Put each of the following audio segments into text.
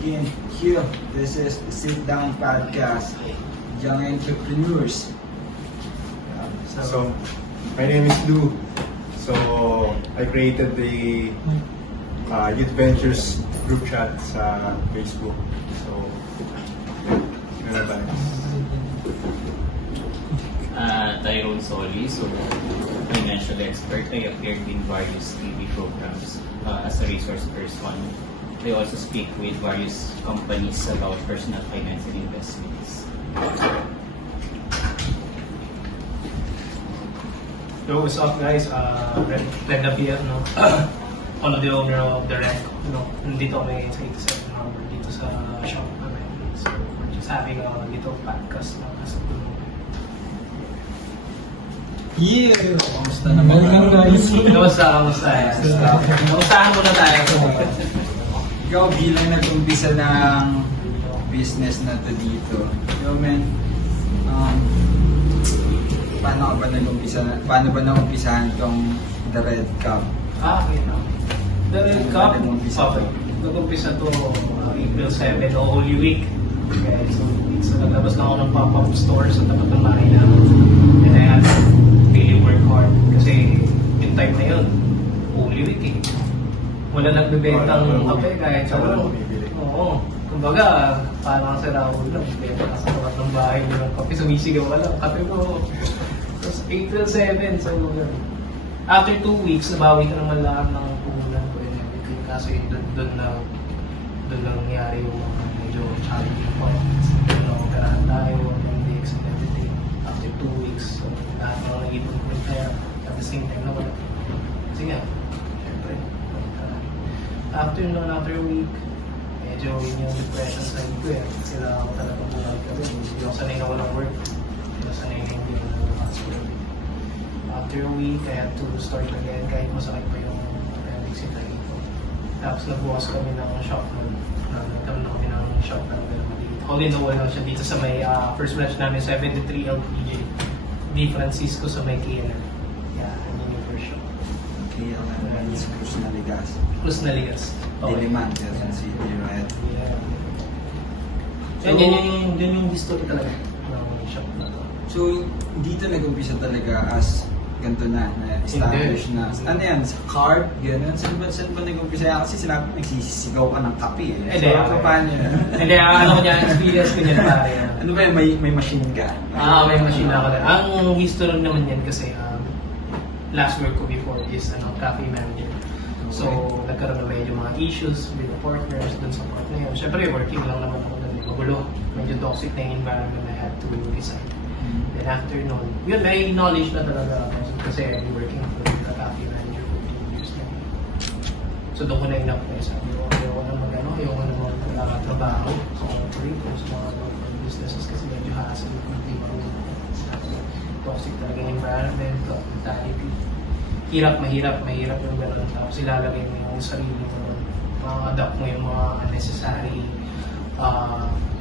again here. This is the Sit Down Podcast, Young Entrepreneurs. So, my name is Lou. So, I created the Youth Ventures group chat sa Facebook. So, yun na tayo. Tyrone Soli, so financial expert. I appeared in various TV programs as a resource person. I also speak with various companies about personal finance and investments. Yo, what's up guys? Red Napier, no? One of the owner of the Red, no? Nandito kami sa 87 Harbor, dito sa shop namin. So, we're just having a little podcast na kasi Yeah! Kamusta naman guys? Kamustahan muna tayo. Ikaw bilang nag-umpisa ng business na to dito. Yo man, paano ba nag-umpisahan tong The Red Cup? Okay, no? The Red Cup, Nag-umpisa to? nag-umpisa to April 7 o Holy Week. Okay, so naglabas lang ako ng pop-up store sa tapat ng bahay namin. And I had to really work hard kasi yung time na yun, Holy Week eh. Wala nagbibentang kape kahit sa ulo. Oo. Kumbaga, parang sa ulo, benta ka sa tapat ng bahay mo ng kape, sumisigaw ka lang, kape mo. Tapos April 7, so after 2 weeks, nabawi ka naman lahat ng puhunan ko and everything. Kasi doon na nangyari yung mga medyo challenging points. Doon na magkarahan tayo, MDX and everything. After 2 weeks, so lahat ng nag-ipon ko kaya at the same time naman. Sige, syempre. After a week, medyo yun yung depression sa ko eh. Sila ako talaga buhay kami. Hindi ako sanay na walang work. Hindi ako sanay na hindi ako hospital. After a week, I had to start again kahit masakit pa yung appendix yung tayo ko. Tapos nagbukas kami ng shop nun. Nagkaroon na kami ng shop na maliit. All in all lang siya dito sa may first branch namin, 73 LPJ. D. Francisco sa may KNR. Yeah, yun yung first shop. Okay, it's Cruz Naligas. Cruz Naligas. Diliman, Quezon City, right? Yeah. Yan yung history talaga ng shop na to. So, dito nag-umpisa talaga as ganito na established na. Ano yan? Sa card? Ganun? Saan ba nag-umpisa? Kasi sila po nagsisigaw ka ng kape eh. Hindi, So, paano yun? Hindi, ano ko niya, experience ko niya pare. Ano ba yun? May machine ka? May machine ako na. Ang history naman yan kasi last work ko before is cafe manager. So, nagkaroon na medyo mga issues with the partners dun sa part na yun. Siyempre, working lang naman ako dun. Magulo. Medyo toxic na yung environment na I had to resign. Then after nun, yun, may knowledge na talaga ako kasi I'm working for the cafe manager for 2 years na. So, doon ko na enough na sabi ko, ayoko na magtrabaho sa corporate o sa mga local businesses kasi medyo hassle yung mga toxic talaga yung environment, mentality. Mahirap yung gano'n. Tapos ilalagay mo yung sarili mo, adapt mo yung mga unnecessary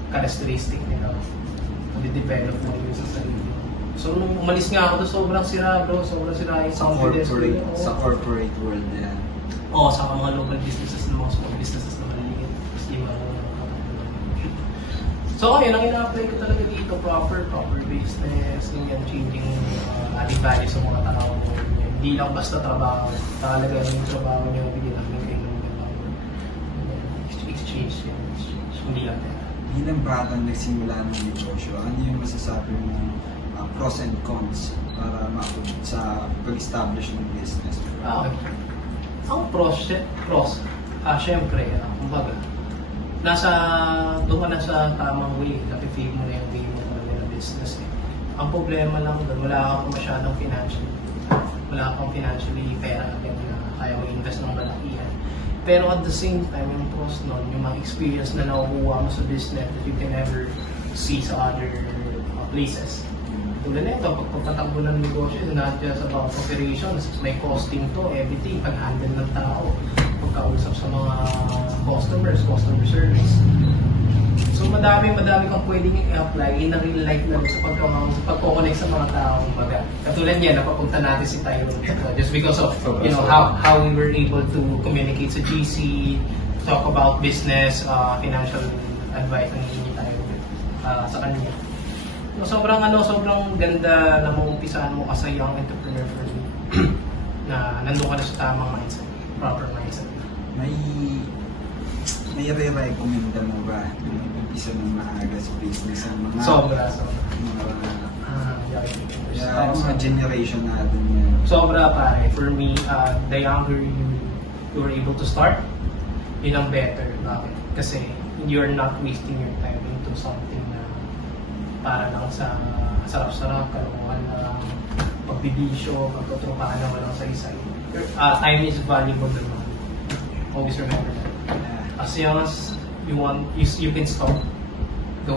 characteristic nila. I-develop mo yung sa sarili mo. So, nung umalis nga ako doon, sobrang sira bro. Sobrang sira yung confidence ko. Sa corporate world yan. Oo, sa mga local businesses na mga small businesses na maliit. Tapos di ba so, yun, ang ina-apply ko talaga dito, proper business, yung changing adding value sa mga tao. Hindi lang basta trabaho. Talaga yung trabaho niyo, bigyan namin kayo ng exchange. Hindi lang pera. Bilang batang nagsimula ng negosyo, ano yung masasabi mo pros and cons para maabot sa pag-establish ng business? Okay. Ang pros, syempre, kumbaga, doon ka na sa tamang way, napifig mo na yung way mo na business. Ang problema lang doon, wala kang masyadong financially pera na kaya mo invest ng malakihan. Pero at the same time, yung pros nun, yung mga experience na nakukuha mo sa business that you can never see sa other places. Tulad na ito, pagpapatakbo ng negosyo, it's not just about operations, may costing to, everything, pag-handle ng tao, pagkausap sa mga customers, customer service. So madami kang pwedeng i-apply in a real life lang sa pagko-connect sa mga tao. Katulad niya, napapunta natin si Tyrone just because of how we were able to communicate sa GC, talk about business, financial advice ang hindi tayo sa kanya. So, sobrang ganda na maumpisahan mo as a young entrepreneur for me na nandun ka na sa tamang mindset, proper mindset. May re-recommend mo ba yung umpisa ng maaga sa business ang mga Sobra. yeah, mga generation natin yan. Sobra pare. For me, the younger you are able to start, yun ang better. Bakit? Kasi you're not wasting your time into something na para lang sa sarap-sarap, kalokohan lang, pagbibisyo, pagtutupahan na walang saysay. Time is valuable naman. Always remember that. As young as you want, you can stop. Go.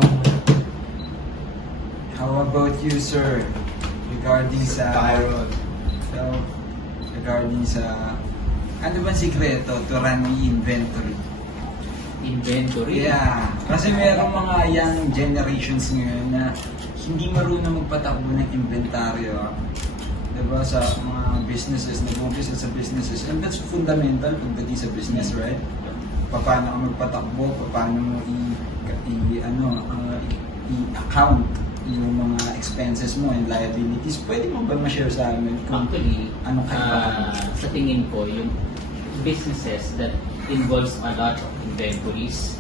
How about you, sir? Regarding sa Tyron. So, regarding sa ano bang sikreto to run yung inventory? Inventory. Yeah, kasi merong mga young generations ngayon na hindi marunong magpatakbo ng inventaryo. Diba, sa mga businesses, nag-umpisa sa businesses. And that's fundamental pagdating sa business, right? Paano ka magpatakbo, paano mo i-account yung mga expenses mo and liabilities. Pwede mo ba ma-share sa amin kung Actually, ano kaibahan? sa tingin ko, yung businesses that involves a lot of inventories,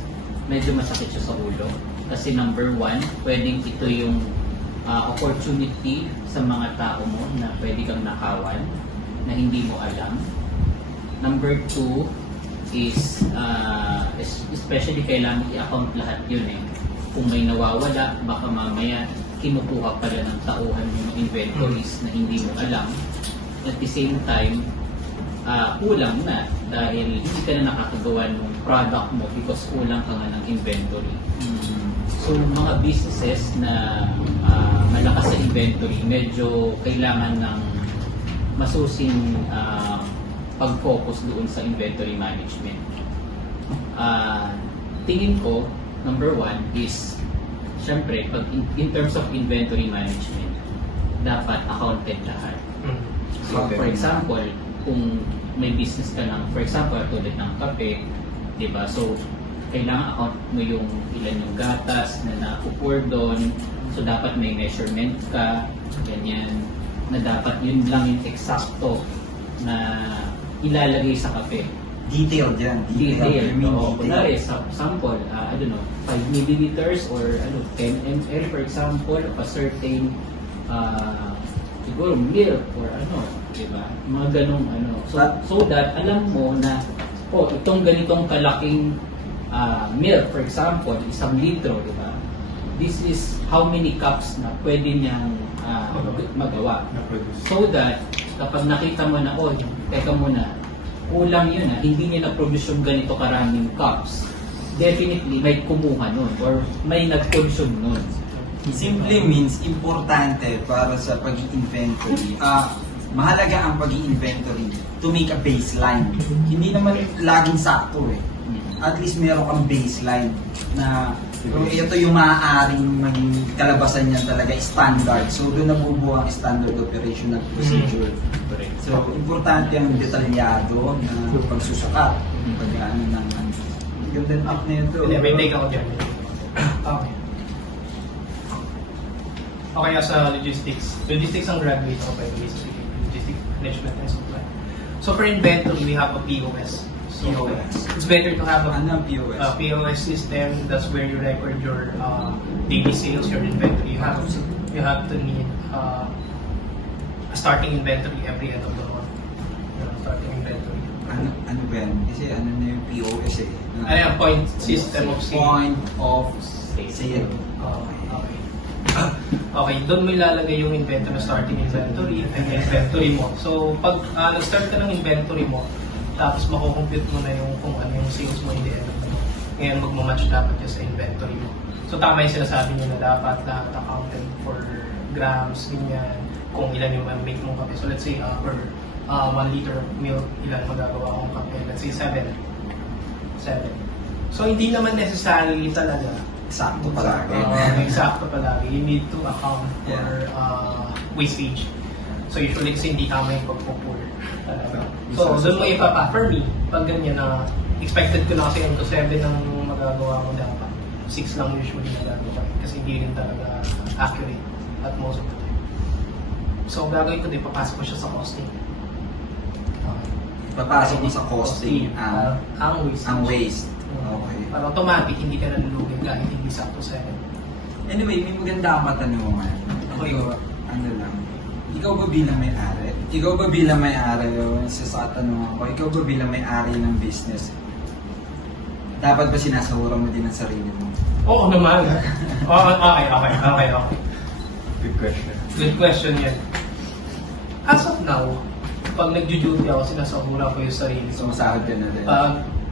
medyo masakit siya sa ulo. Kasi number one, pwedeng ito yung opportunity sa mga tao mo na pwede kang nakawan na hindi mo alam. Number two is, especially kailangan i-account lahat yun eh. Kung may nawawala, baka mamaya kinukuha pala ng tauhan yung inventories na hindi mo alam. At the same time, kulang na dahil hindi ka na nakakagawa ng product mo because kulang ka nga ng inventory. So, mga businesses na malakas sa inventory, medyo kailangan ng masusing pag-focus doon sa inventory management. Tingin ko, number one is, syempre, pag in terms of inventory management, dapat accounted lahat. So, for example, kung may business ka ng, for example, tulad ng kape, di ba? So, kailangan account mo yung ilan yung gatas na napupour doon. So, dapat may measurement ka, ganyan, na dapat yun lang yung eksakto na ilalagay sa kape. Detailed yan. Detail. I mean, Oo, kunwari, sample, I don't know, 5 milliliters or 10 ml, for example, of a certain, siguro milk or di ba? Mga ganong So that, alam mo na, itong ganitong kalaking milk, for example, 1 litro, di ba? This is how many cups na pwede niyang magawa. So that, kapag nakita mo na, teka muna, kulang yun hindi niya na-produce yung ganito karaming cups, definitely may kumuha nun or may nag-consume nun. Simply means importante para sa pag-inventory. Mahalaga ang pag-inventory to make a baseline. Hindi naman laging sakto eh. At least meron kang baseline na ito yung maaaring maging kalabasan niya talaga standard. So doon nabubuo ang standard operational procedure. So importante ang detalyado na pagsusukat. Pag-ano ng ganda ng app na ito. May take ako dyan. Okay. Okay, as a logistics ang graduate ako by basically logistics management and supply. So for inventory, we have a POS. So POS. it's better to have a Ano ang POS? POS system. That's where you record your daily sales, your inventory. You have to need a starting inventory every end of the month. Starting inventory. Ano ba yan? Kasi ano na yung POS eh. Ano yung point system of sale? Point of sale. Okay. Okay, doon mo ilalagay yung inventory, starting inventory, and inventory mo. So, pag nag-start ka ng inventory mo, tapos makukompute mo na yung kung ano yung sales mo in the end of the month. Ngayon, magmamatch dapat yung sa inventory mo. So, tama yung sinasabi nyo na dapat lahat accounted for grams, ganyan, kung ilan yung make mong kape. So, let's say, per 1 liter of milk, ilan magagawa kong kape? Let's say 7. So, hindi naman necessarily talaga Sakto palagi. Eksakto palagi. You need to account for wastage. So usually kasi hindi tama yung pagpupul. So doon mo for me, pag ganyan na expected ko na kasi yung to 7 ang magagawa mo dapat. 6 lang usually nagagawa kasi hindi rin talaga accurate at most of the time. So, ang gagawin ko din, papasok ko siya sa costing. Okay. Papasok mo sa costing ang waste. ang waste. Okay. Para automatic, hindi ka nalulugin kahit hindi sakto 7. Anyway, may maganda akong katanungan. Okay. Ano lang, ikaw ba bilang may-ari? Ikaw ba bilang may-ari, sa katanungan ko, ikaw ba bilang may-ari ng business, dapat ba sinasahuran mo din ang sarili mo? Oo naman. Okay. Good question. Good question yan. As of now, pag nag-duty ako, sinasahura ko yung sarili ko. Sumasahod ka na din.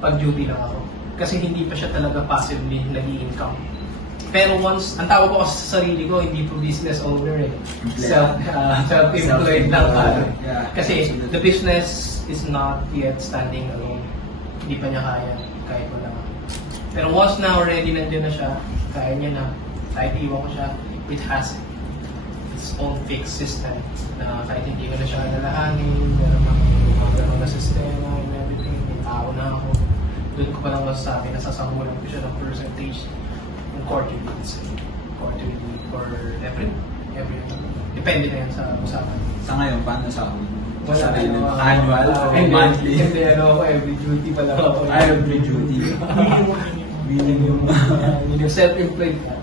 Pag-duty lang ako. Kasi hindi pa siya talaga passively nag-i-income. Pero once, ang tawag ko kasi sa sarili ko, hindi po business owner eh. Self-employed lang tayo. Yeah, Kasi absolutely. the business is not yet standing alone. Hindi pa niya kaya, kahit wala ako. Pero once na already nandiyan na siya, kaya niya na, kahit iwan ko siya, it has its own fixed system na kahit hindi ko na siya alalahanin, meron mga sistema and everything, may tao na ako. Doon ko pa lang masasabi, nasasamulan ko siya ng percentage ng quarterly or every depende na yan sa usapan. Sa ngayon, paano sahod? Wala, Annual o monthly? Hindi, every duty pa lang ako. Every duty. Minimum. Minimum self-employed ka.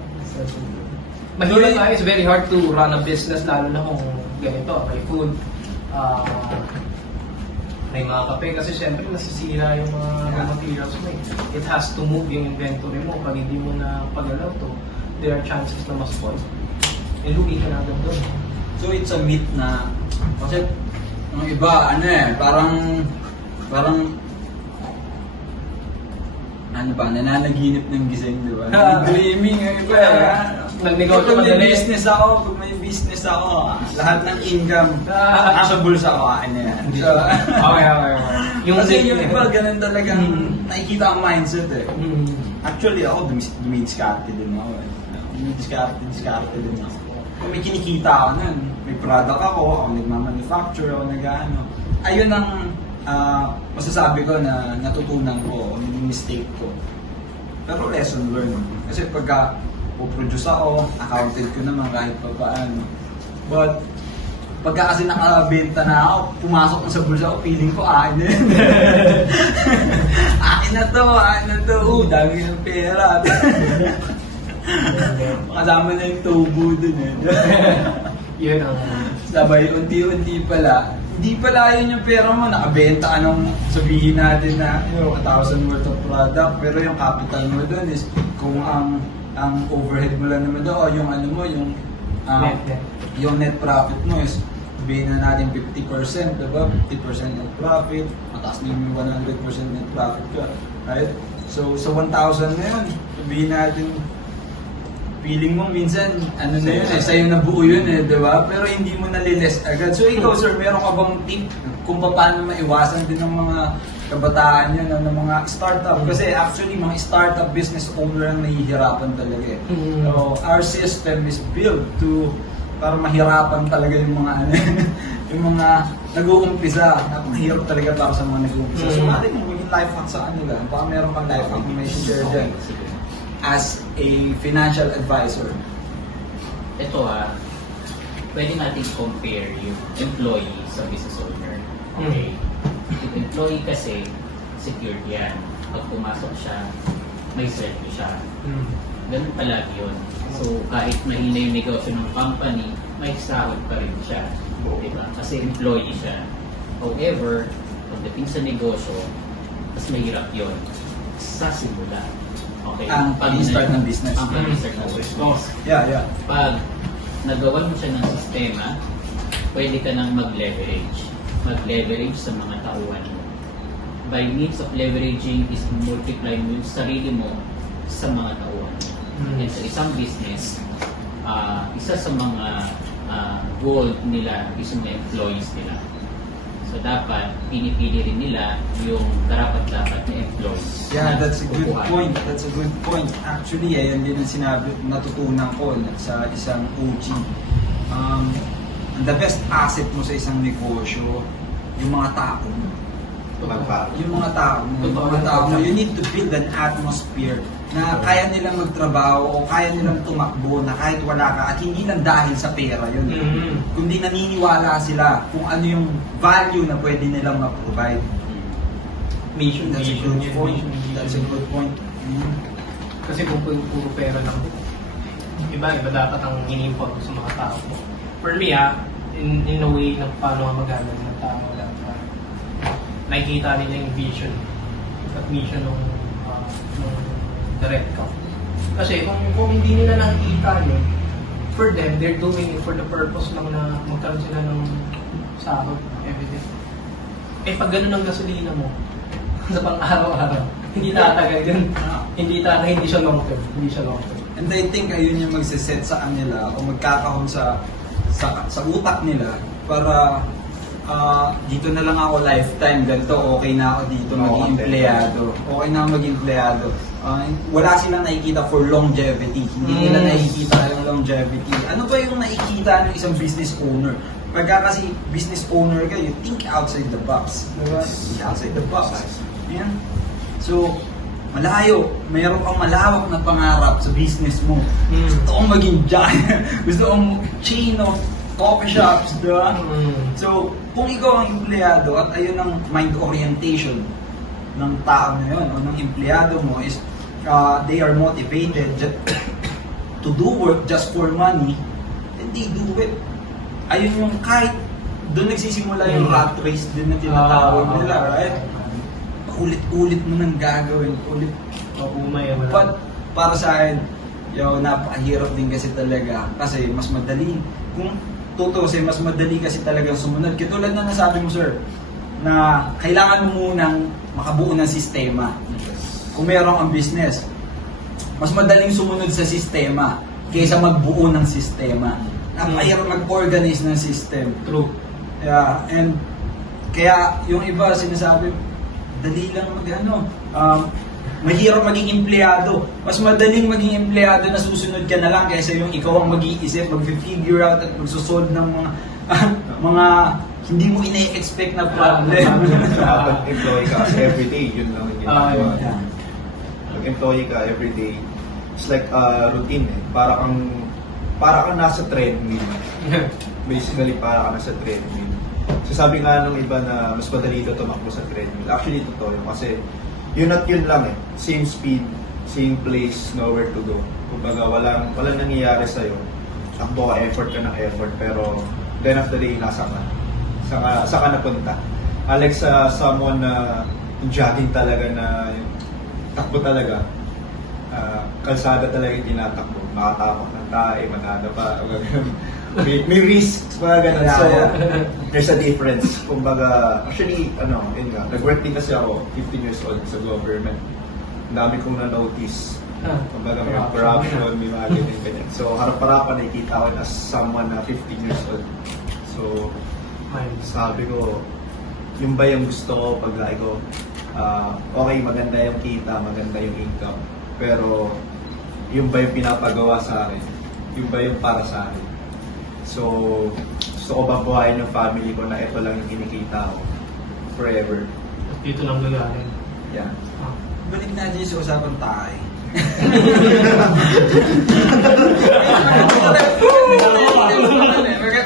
Mahirap tayo, it's very hard to run a business lalo na kung ganito, may food, may mga kape kasi syempre nasisira yung mga raw materials mo eh. It has to move yung inventory mo. Pag hindi mo na pag-allow to, there are chances na ma-spoil. Eh, lugi ka na agad doon. So it's a myth na, kasi ang iba, parang ano ba, nananaginip ng gising, di ba? Dreaming, ang iba. Nagnegosyo Pag ka may din eh. business ako, lahat ng income, nasa bulsa ko, yan. So, Okay. kasi yung iba, ganun talagang nakikita ang mindset eh. Actually, ako, dumidiskarte din ako eh. Dumidiskarte din ako. Kung may kinikita ako nun, may product ako nagmamanufacture, ako nag-ano. Ayun ang masasabi ko na natutunan ko, yung mistake ko. Pero lesson learned. Kasi pagka puproduce ako, accounted ko naman kahit pa paano. But, pagka kasi nakabenta na ako, pumasok na sa bulsa ko, feeling ko, akin na yun. akin na to. Dami ng pera. Kasama na yung tubo dun eh. Yun ang... Sabay, unti-unti pala. Hindi pala yun yung pera mo, nakabenta ka nung sabihin natin na 1,000 worth of product, pero yung capital mo dun is kung ang overhead mo lang naman doon, yung ano mo, yung yung net profit mo is sabihin na natin 50%, diba? 50% net profit, mataas na yung 100% net profit ka, right? So, sa 1,000 na yun, sabihin natin, feeling mo minsan, ano na yun eh, sa'yo na buo yun eh, di ba? Pero hindi mo naliles agad. So ikaw sir, meron ka bang tip kung paano maiwasan din ng mga kabataan yun, ng mga startup? Kasi actually, mga startup business owner ang nahihirapan talaga eh. So our system is built para mahirapan talaga yung mga yung mga nag-uumpisa. Mahirap talaga para sa mga nag-uumpisa. So natin yung maging life hack sa kanila. Baka meron kang life hack na may share dyan. As a financial advisor. Ito pwede natin compare yung employee sa business owner. Okay? Yung employee kasi, secured yan. Pag pumasok siya, may sweldo siya. Ganun palagi yun. So, kahit mahina yung negosyo ng company, may sahod pa rin siya. Diba? Kasi employee siya. However, pagdating sa negosyo, mas mahirap yun. Sa simula. Okay. Ang pag-start ng business. Ang pag-start ng business. Yeah. Pag nagawan mo siya ng sistema, pwede ka nang mag-leverage. Mag-leverage sa mga tauhan mo. By means of leveraging is multiply mo yung sarili mo sa mga tauhan mo. And sa isang business, isa sa mga goal nila is yung employees nila. So dapat pinipili rin nila yung karapat-dapat na employees. Yeah, that's a good kukuhaan. point. Actually, yan din ang sinabi, natutunan ko sa isang OG. The best asset mo sa isang negosyo, yung mga tao mo. magpa. Yung mga tao mo, you need to build an atmosphere na kaya nilang magtrabaho o kaya nilang tumakbo na kahit wala ka at hindi lang dahil sa pera yun. Kundi naniniwala sila kung ano yung value na pwede nilang ma-provide. Mission, That's a mission, good point. mission. That's a good point. Kasi kung puro pera lang, iba dapat ang ini-import sa mga tao. For me, in a way na paano magagamit ng tao lang. Nakikita nila yung vision at mission ng direct company. Kasi kung hindi nila nakikita yun, for them, they're doing it for the purpose lang na magkaroon sila ng sahod everyday. Eh pag ganun ang gasolina mo, sa pang-araw-araw, hindi tatagal yun. Hindi siya long term. Hindi siya long term. And I think ayun yung magsiset sa kanila o magkakahon sa utak nila para dito na lang ako lifetime, ganito, okay na ako dito maging empleyado. Okay na ako maging empleyado. Wala silang nakikita for longevity. Hindi nila nakikita yung longevity. Ano ba yung nakikita ng isang business owner? Pagka kasi business owner ka, you think outside the box. Diba? Think outside the box. Yan. So, malayo. Mayroon kang malawak na pangarap sa business mo. Gusto kong maging giant. Gusto kong chain of coffee shops, diba? So, kung ikaw ang empleyado at ayun ang mind orientation ng tao na yun o ng empleyado mo is they are motivated to do work just for money, then they do it. Ayun yung kahit doon nagsisimula yung rat race din na tinatawag nila, right? Ulit-ulit mo nang gagawin, ulit. But para sa akin, napakahirap din kasi talaga kasi mas madali. Kung tutusin, mas madali kasi talaga sumunod. Katulad na nasabi mo, sir, na kailangan mo munang makabuo ng sistema. Kung meron kang business, mas madaling sumunod sa sistema kaysa magbuo ng sistema. Napakahirap mag-organize ng system. True. Yeah, and kaya yung iba sinasabi, dali lang mahirap maging empleyado. Mas madaling maging empleyado na susunod ka na lang kaysa yung ikaw ang mag-iisip, mag-figure out at magsusolve ng mga hindi mo ina-expect na problem. Kapag employee ka everyday, yun lang yung ginagawa. Pag employee ka everyday, it's like routine eh. Para kang nasa treadmill. Basically, para kang nasa treadmill. So sabi nga nung iba na mas madali daw tumakbo sa treadmill. Actually, totoo yun. Kasi yun at yun lang eh. Same speed, same place, nowhere to go. Kumbaga, walang nangyayari sa'yo. Takbo ka, effort ka ng effort. Pero, the end of the day, nasa ka. Saan ka napunta. Alex, someone na jogging talaga na takbo talaga. Kalsada talaga yung tinatakbo. Makatapak ng tae, manadapa, o gano'n. May risks, mga ganun. So, there's a difference. Kumbaga, actually, yun nga, nag-work din kasi ako, 15 years old sa government. Ang dami kong na-notice. Kumbaga, may corruption, may mga ganyan. So, harap-harapan, nakikita ko as someone na 15 years old. So, sabi ko, yung ba yung gusto ko pag ko, okay, maganda yung kita, maganda yung income. Pero, yung ba yung pinapagawa sa akin? Yung ba yung para sa akin? So, gusto ko ba buhayin yung family ko na ito lang yung kinikita ko forever. Dito lang gagaling. Yeah. Balik natin yung usapan tayo.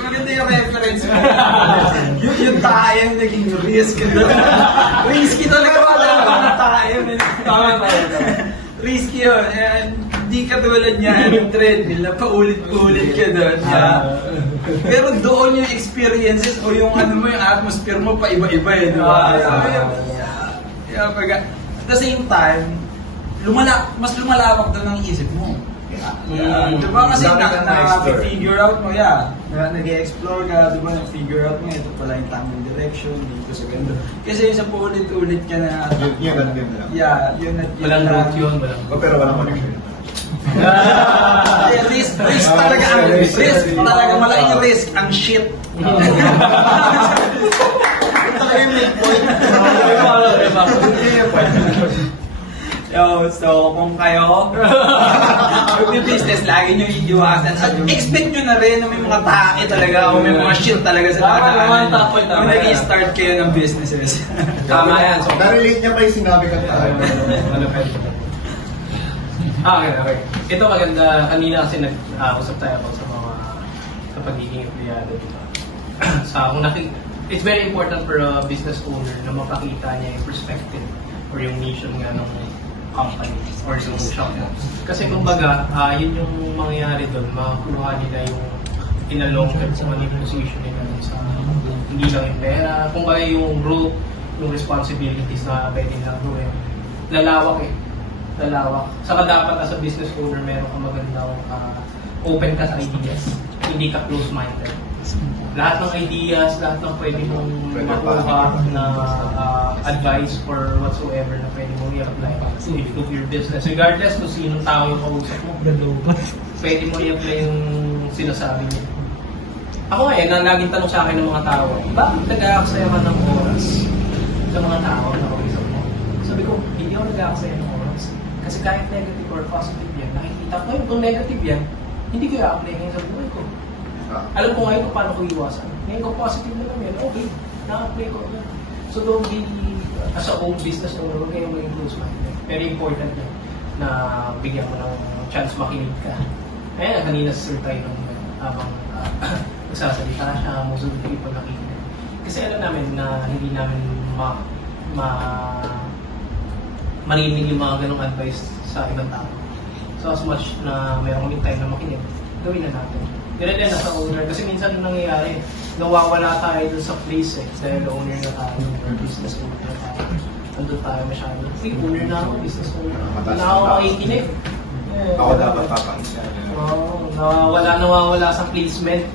Maganda yung reference mo. Yung tayo naging risk. Risky talaga wala ng tayo. Tama ba? Risky yun. Hindi ka tulad niya ng treadmill na paulit-ulit ka doon. Pero doon yung experiences o yung yung atmosphere mo pa-iba-iba eh. At the same time, mas lumalawak doon ang isip mo. Diba kasi na-figure out mo, nag-explore ka, diba nag-figure out mo, ito pala yung tamang direction, dito sa ganda. Kasi yung sa paulit-ulit ka na, Yun at yun lang. yun at yun Walang route yun, Pero walang connection. Risk talaga ang risk talaga malaking risk ang shit. Talaga yung main point. Yo, so kung kayo mag-business, lagi nyo iiwasan. At expect nyo na rin na may mga tae talaga o may mga shit talaga sa Tama naman, daanan. tapoy, tama Kung yan. nag-start kayo ng businesses. Tama yan. So, Na-relate niya pa yung sinabi ka tayo. Okay. Ito maganda. Kanina kasi nag-usap tayo about sa pagiging empleyado, diba? It's very important for a business owner na mapakita niya yung perspective or yung mission nga ng company or yung shop mo. Kasi kumbaga, yun yung mangyayari doon, makakuha nila yung in a long term kung ano yung position nila dun sa hindi lang yung pera. Kumbaga yung role, yung responsibilities na pwede nilang gawin. Lalawak eh. Lalawak. Saka dapat as a business owner, meron ka magandang open ka sa ideas. Hindi ka close-minded. Lahat ng ideas, lahat ng pwede mong makuha na advice or whatsoever na pwede mong i-apply to improve your business. Regardless kung sinong tao yung kausap mo, pwede mo i-apply yung sinasabi niya. Ako ngayon, laging tanong sa akin ng mga tao, bakit nag-aaksaya ka ng oras sa mga tao na kausap mo? Sabi ko, hindi ako nag-aaksaya ng oras. Kasi kahit negative or positive yan, nakikita ko yun. Kung negative yan, hindi ko i-apply ngayon sa buhay ko. Alam ko ngayon kung paano ko iwasan. Ngayon kung positive na naman, okay, na-apply ko yan. So don't be, as a own business owner, huwag kayong maging close-minded. Very important yan na bigyan mo ng chance makinig ka. Ayan, kanina sa Sir Tay habang nagsasalita siya, most of the people nakikinig. Kasi alam namin na hindi namin marinig yung mga ganong advice sa ibang tao. So as much na mayroon kaming time na makinig, gawin na natin. Ganun din nasa owner. Kasi minsan yung nangyayari, nawawala tayo dun sa place dahil owner na tayo or business owner na tayo. Nandun tayo masyado. Uy, owner na ako, business owner na ako. Hindi na ako makikinig. Ako dapat papakita. Oo, nawawala sa placement.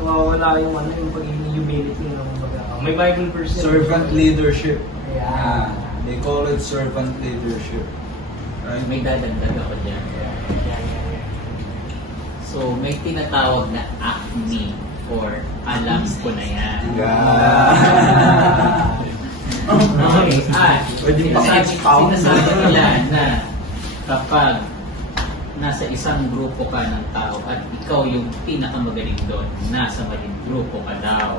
Nawawala yung yung pagiging humility ng mga. May Bible verse. Servant leadership. Yeah. They call it servant leadership. Right? May dadagdag ako dyan. So, may tinatawag na acne or alam ko na yan. Okay. Pwede pa Sinasabi nila na kapag nasa isang grupo ka ng tao at ikaw yung pinakamagaling doon, nasa maling grupo ka daw.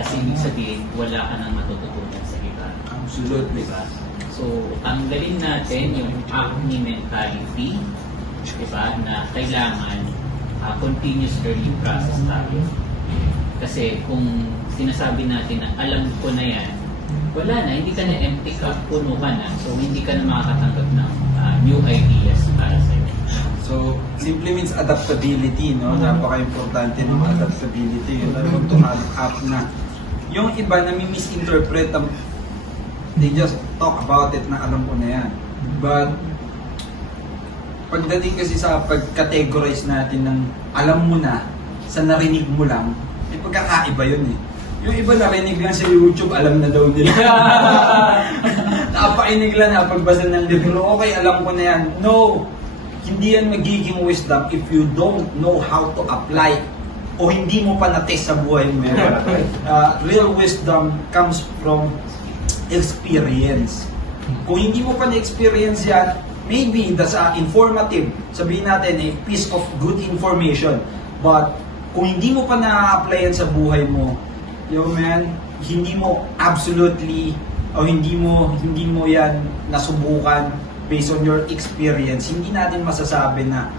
Kasi ibig sabihin, wala ka nang matututunan sa iba. Absolutely. Diba? So, tanggalin natin yung acne mentality, diba, na kailangan continuous learning process tayo. Kasi kung sinasabi natin na alam ko na yan, wala na, hindi ka na empty ka, puno ka na. So, hindi ka na makakatanggap ng new ideas para sa'yo. So, simply means adaptability, no? Napaka-importante ng adaptability. Yun, alam to have up na. Yung iba na misinterpret, they just talk about it na alam ko na yan. But, pagdating kasi sa pag-categorize natin ng alam mo na, sa narinig mo lang, may pagkakaiba yun eh. Yung iba narinig lang sa YouTube, alam na daw nila. Napakinig lang na pagbasa ng libro, okay, alam ko na yan. No, hindi yan magiging wisdom if you don't know how to apply o hindi mo pa na-test sa buhay mo yan. Real wisdom comes from experience. Kung hindi mo pa na-experience yan, maybe that's informative. Sabihin natin, a piece of good information. But kung hindi mo pa na-apply yan sa buhay mo, hindi mo absolutely o hindi mo yan nasubukan based on your experience, hindi natin masasabi na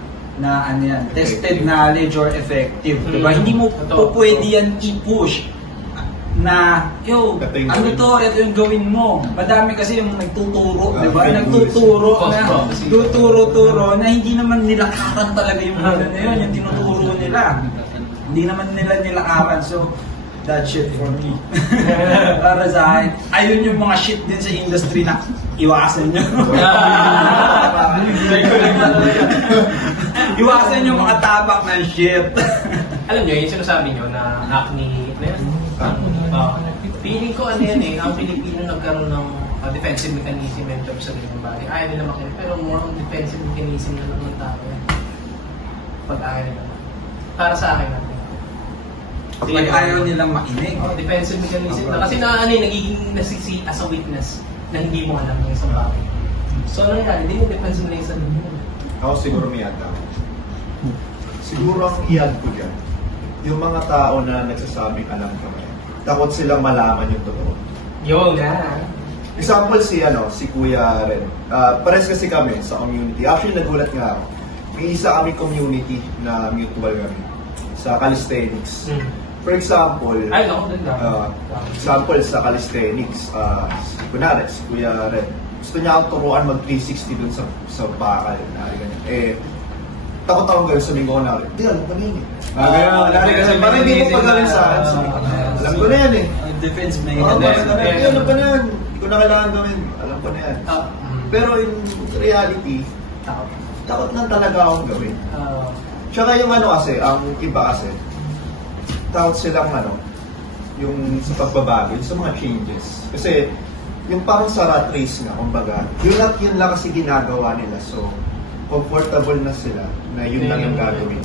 ano yan, tested knowledge or effective. Diba? Hindi mo po pwede yan i-push na, ano to, ito yung gawin mo. Madami kasi yung nagtuturo, di ba? Nagtuturo na, tuturo na hindi naman nilakaran talaga yung ano na yun, yung tinuturo nila. Hindi naman nila nilakaran. So, that shit for me. Para sa akin, ayun yung mga shit din sa industry na iwasan nyo. Iwasan yung mga tabak na shit. Alam nyo, yung sinasabi nyo na acne, feeling ko ano yan eh, ang Pilipino nagkaroon ng defensive mechanism in terms of yung body. Ayaw nila makinig, pero more on defensive mechanism na lang ng tao yan. Pag ayaw nila. Para sa akin natin. Pag ayaw nilang makinig. Defensive mechanism na. Kasi nagiging nasisi as a witness na hindi mo alam ng isang bagay. So, ano yan? Hindi mo defensive lesson mo. Ako siguro may yata. Siguro ang iyan ko dyan, yung mga tao na nagsasabing alam ko na yan. Takot silang malaman yung totoo. Yun, ha? Example si Kuya Ren. Pares kasi kami sa community. Actually, nagulat nga ako. May isa kami community na mutual kami sa calisthenics. For example, Ay, ako din lang. example sa calisthenics, kunwari, si Kuya Ren. Gusto niya akong turuan mag 360 dun sa bakal. Ganyan. Takot akong gawin, sabihin ko na, hindi, alam ko na yun eh. Kasi parang hindi mo pagawin sa akin. Alam ko na yan eh. Defense may Oo, defense. alam ko na yan. Hindi ko na kailangan gawin. Alam ko na yan. Pero in reality, takot lang talaga akong gawin. Tsaka yung kasi, ang iba kasi, takot silang yung sa pagbabago, yung sa mga changes. Kasi, yung parang sa rat race nga, kumbaga, yun lang kasi ginagawa nila. So, comfortable na sila na yun lang yung gagawin.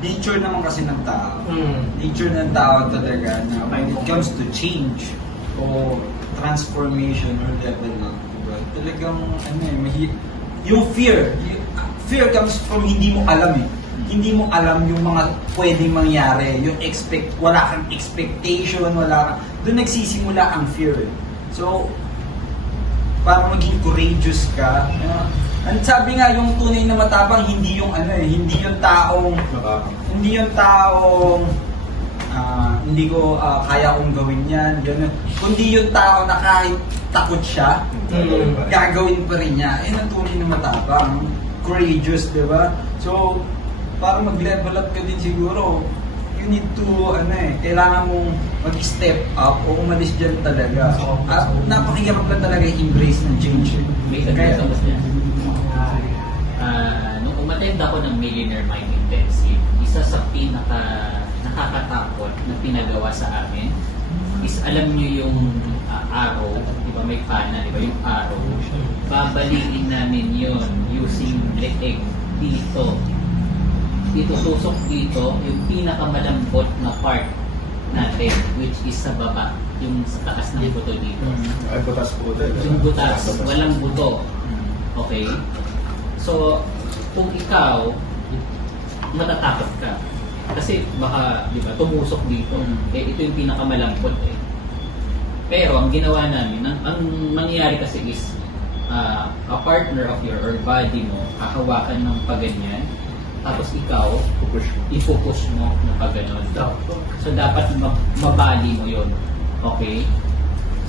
Nature naman kasi ng tao. Nature ng tao talaga na when it comes to change o transformation or level up, diba? Talagang yung fear comes from hindi mo alam eh. Hindi mo alam yung mga pwedeng mangyari, yung wala kang expectation, doon nagsisimula ang fear eh. So, para maging courageous ka, ang sabi nga, yung tunay na matapang, hindi yung hindi yung taong hindi ko kaya kong gawin yan, gano'n. Kundi yung tao na kahit takot siya, gagawin pa rin niya. Ang tunay na matapang, courageous, di ba? So, para mag-level up ka din siguro, you need to, kailangan mong mag-step up o umalis dyan talaga. At napakihirap lang talaga i-embrace ng change. May sabos niya. Nung umattend ako ng Millionaire Mind Intensive, isa sa nakakatakot na pinagawa sa amin is alam nyo yung arrow, di ba may pana, di ba yung arrow, babaliin namin yun using leeg dito. Itutusok dito yung pinakamalambot na part natin, which is sa baba, yung sa taas ng buto dito. Ay, butas po. Yung butas, walang buto. Okay? So, kung ikaw, matatakot ka. Kasi baka, di ba, tumusok dito. Ito yung pinakamalambot eh. Pero ang ginawa namin, ang mangyayari kasi is, a partner of your or body mo, hahawakan ng paganyan, tapos ikaw, ipupush mo na pagganon. So, dapat mabali mo yon. Okay?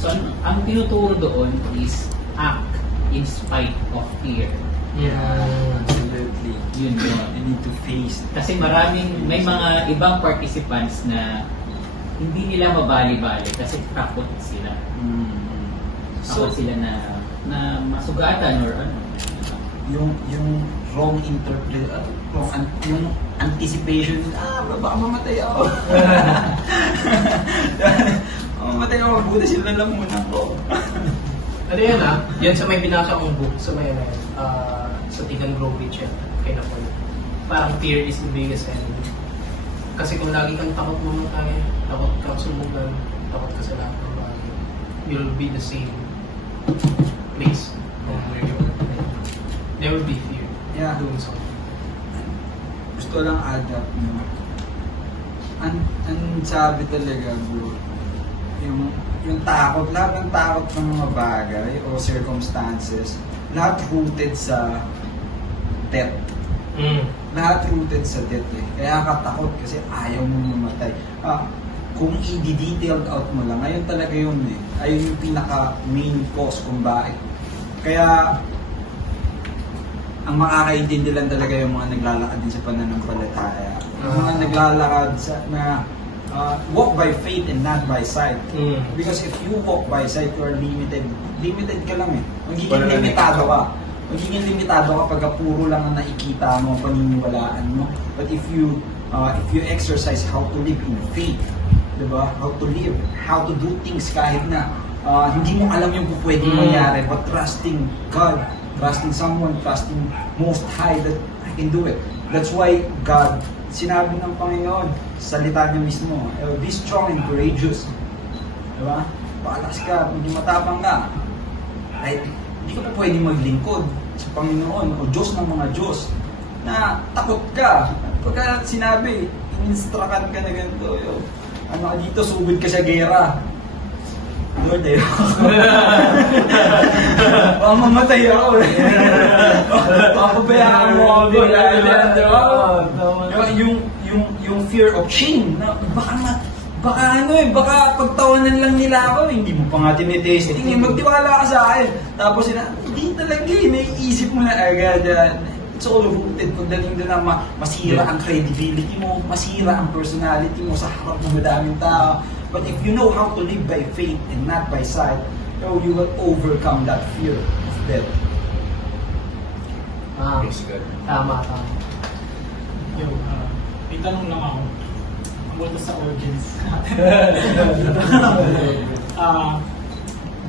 So, ang tinuturo doon is act in spite of fear. Absolutely. Yun yun. You need to face. Kasi may mga ibang participants na hindi nila mabali-bali kasi takot sila. Takot sila na masugatan or ano. Yung wrong yung anticipation, baka mamatay ako. Mamatay ako, buti sila lang muna ko. Ano yan yan sa may binasa kong book, sa may sa Tigan Grovich yan, kay Napoy. Parang fear is the biggest enemy. Kasi kung lagi kang takot mamatay, takot kang sumugan, takot ka sa lahat ng bagay, you'll be the same place from where you are. There will be fear. Yeah. Doing something. Gusto lang adapt mo. Ang sabi talaga, bro, yung takot, lahat ng takot ng mga bagay o circumstances, lahat rooted sa death. Lahat rooted sa death eh. Kaya ka takot kasi ayaw mo mamatay. Kung i-detailed out mo lang, ayun talaga yun eh. Ayun yung pinaka main cause kung bakit. Kaya ang makakaintindi lang talaga yung mga naglalakad din sa pananampalataya. Yung mga naglalakad na walk by faith and not by sight. Because if you walk by sight, you are limited. Limited ka lang eh. Magiging limitado ka. Magiging limitado ka pagka puro lang ang nakikita mo, paniniwalaan mo. But if you exercise how to live in faith, diba? How to live, how to do things kahit na hindi mo alam yung pwedeng mangyari, but trusting God, trusting someone, trusting Most High that I can do it. That's why God, sinabi ng Panginoon, salita niya mismo, be strong and courageous. Diba? Paalas ka, maging matapang ka. Kahit hindi ka pa pwede maglingkod sa Panginoon o Diyos ng mga Diyos na takot ka. Pagka sinabi, in-instructan ka na ganito, ano ka dito, sugod ka sa gera. Lord, baka mamatay ako eh. Papabayaan mo ako yung fear of shame. Na, baka pagtawanan lang nila ako, hindi mo pa nga tinitesting, magtiwala ka sa akin. Tapos hindi talaga, naiisip mo na agad. It's all rooted pagdating doon na masira ang credibility mo, masira ang personality mo sa harap ng madaming tao. But if you know how to live by faith and not by sight, you will overcome that fear of death. Praise God. Tama. May tanong lang ako. About sa audience.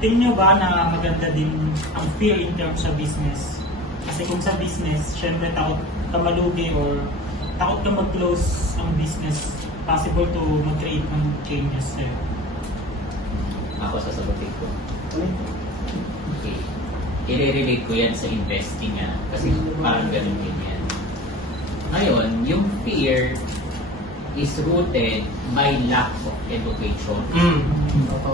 Tingin nyo ba na maganda din ang fear in terms sa business? Kasi kung sa business, syempre takot ka malugi or takot ka mag-close ang business, possible to mag-create ng changes sa'yo. Ako sasagutin ko. Okay. I-relate ko yan sa investing kasi parang ganun din yan. Ngayon, yung fear is rooted by lack of education.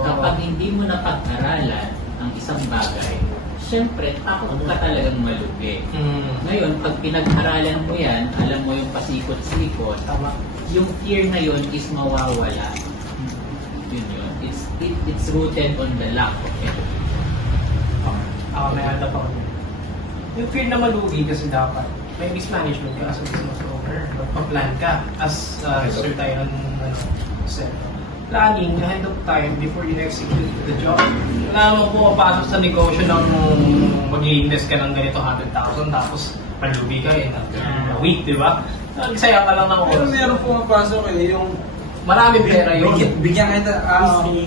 Kapag hindi mo napag-aralan ang isang bagay, syempre, takot ka talagang malugi. Ngayon, pag pinag-aralan mo yan, alam mo yung pasikot-sikot, yung fear na yun is mawawala. Yun. It's rooted on the lack of education. May handa pa ko. Yung fear na malugi kasi dapat may mismanagement ka as a business owner. Magpa-plan ka as Sir Tayo said. Planning ahead of time before you execute the job. Wala mo pumapasok sa negosyo ng mag-i-invest ka ng ganito 100,000 tapos malugi ka in a week, di ba? Nagsaya ka lang ng Pero oras. meron pumapasok yung Maraming pera yun. bigyan kita,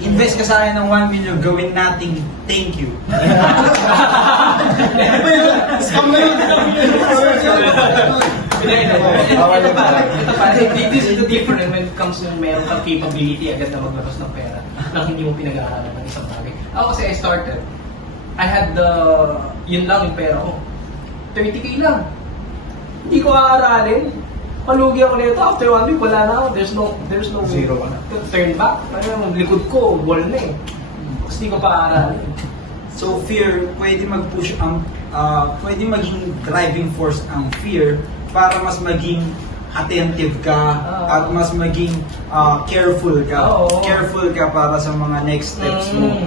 invest ka sa akin ng 1 million, gawin nating thank you. Scam na yun. Ito pa, this is the difference when it comes to meron kang capability agad na maglabas ng pera nang hindi mo pinag-aaralan ng isang bagay. Ako kasi I started, I had yun lang yung pera ko. 30K lang. Hindi ko aaralin. Palugi ako nito, after 1 week, wala na ako. There's no Zero ka na. turn back. Parang likod ko, wall na eh. Kasi hindi ko pa aaralin. So fear, pwede mag-push ang, pwede maging driving force ang fear para mas maging attentive ka at mas maging careful ka. Oo. Careful ka para sa mga next steps mo.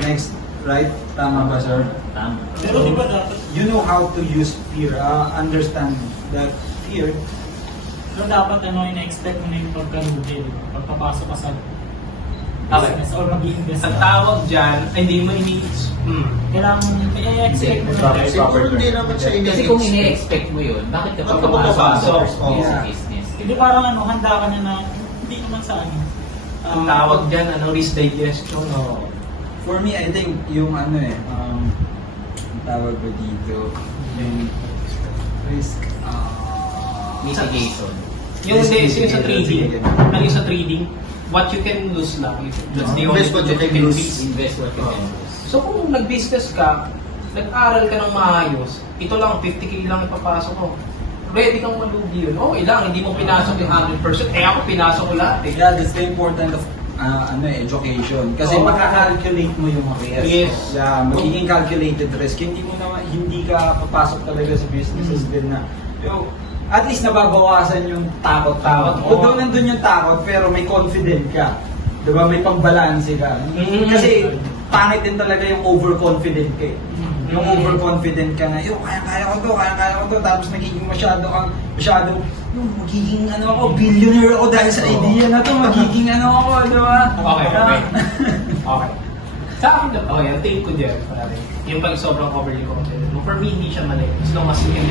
Next, right? Tama ba, sir? Tama. Pero di ba dapat, You know how to use fear. Understand that fear. pero dapat ina-expect mo na yung pagkalugi, di ba? Pagpapasok ka sa business or mag-i-invest Ang ka. tawag dyan, ay hindi mo Kailangan mo i-expect mo na. Siguro hindi naman siya Kasi kung ini-expect mo yun, bakit ka Bakit ka papapasok sa papasok? first place sa Yeah. business? Hindi parang handa ka na hindi naman sa Ang tawag dyan, risk digestion. For me, I think yung ang tawag ko dito, yung risk, Mitigation. Yung Risk hindi, yung sa mitigation. trading, Sige. ano yung sa trading, what you can lose lang. That's the only Invest what you thing can lose. lose. Invest what you can lose. So kung nag-business ka, nag-aral ka ng maayos, ito lang, 50K lang ipapasok ko. Ready kang malugi yun. Okay lang, hindi mo pinasok yung 100%. Ako pinasok ko lahat eh. Yeah, that's the important of education. Kasi Oo. makakalculate mo yung risk. Yes. Yeah, magiging calculated risk. Hindi mo naman, hindi ka papasok talaga sa businesses din na, at least nababawasan yung takot. Oo. Although nandun yung takot, pero may confident ka. Diba? May pambalanse ka. Kasi pangit din talaga yung overconfident ka eh. Yung overconfident ka na, kaya-kaya ko to, tapos nagiging magiging billionaire ako dahil sa idea na to, magiging ako, di ba? Okay. Sa akin na, ang take ko dyan, pare, yung pag sobrang overly confident mo, for me, hindi siya mali. As long as you can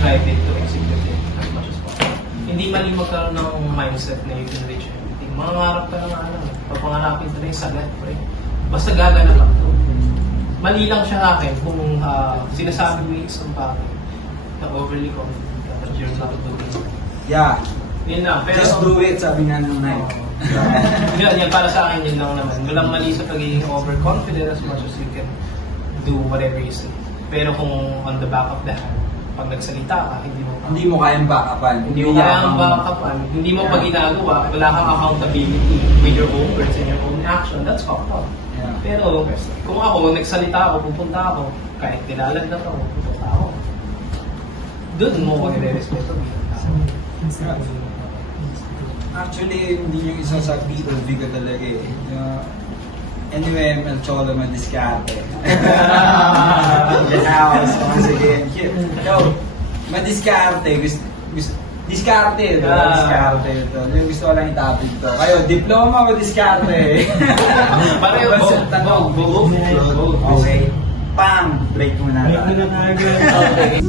drive it to execute it as much as possible. Hindi mali magkaroon ng mindset na you can reach everything. Mangangarap ka na nga lang. Papangarapin ko na yung sagat, pre. Basta gagana lang to. Mali lang siya akin kung sinasabi mo yung isang bagay na overly confident ka, but you're not doing it. Yeah, Yun na, pero... just do it, sabi nga ng night. Yan, para sa akin yun lang naman. Walang mali sa pagiging overconfident as much as you can do whatever you say. Pero kung on the back of the hand, pag nagsalita ka, Hindi mo kayang backupan. hindi mo kayang backupan, hindi mo pa ginagawa, wala kang accountability with your own words and your own action, that's fucked up. Yeah. Pero kung ako, nagsalita ako, pupunta ako, kahit nilalagdag ako, pupunta ako. Doon mo ko nire-respeto bilang tao. Actually, hindi yung isa sa POV ko talaga eh. Anyway, El Cholo madiskarte. The house, once again. So, madiskarte. Diskarte ito. Diskarte ito. Yung gusto ko lang itapid ito. Kayo, diploma o diskarte? Pareho, Basta both. tanong. Both. Okay. Pang! Break muna. Okay.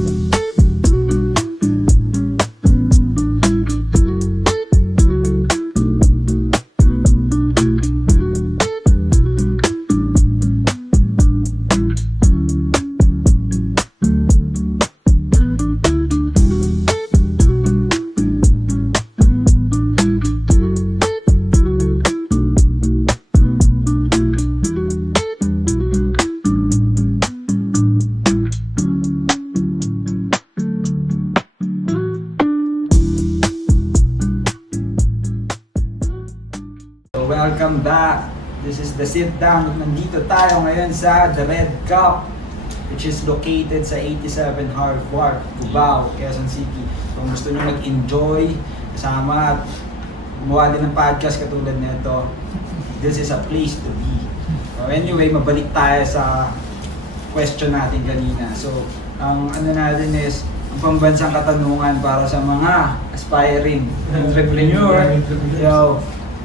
Welcome back. This is the sit down. Nandito tayo ngayon sa The Red Cup, which is located sa 87 Harv Wharf, Cubao, Quezon City. Kung gusto nyo mag-enjoy kasama at gumawa din ng podcast katulad nito, this is a place to be. So anyway, mabalik tayo sa question natin kanina. So, ang ano natin is ang pambansang katanungan para sa mga aspiring entrepreneur. Yo,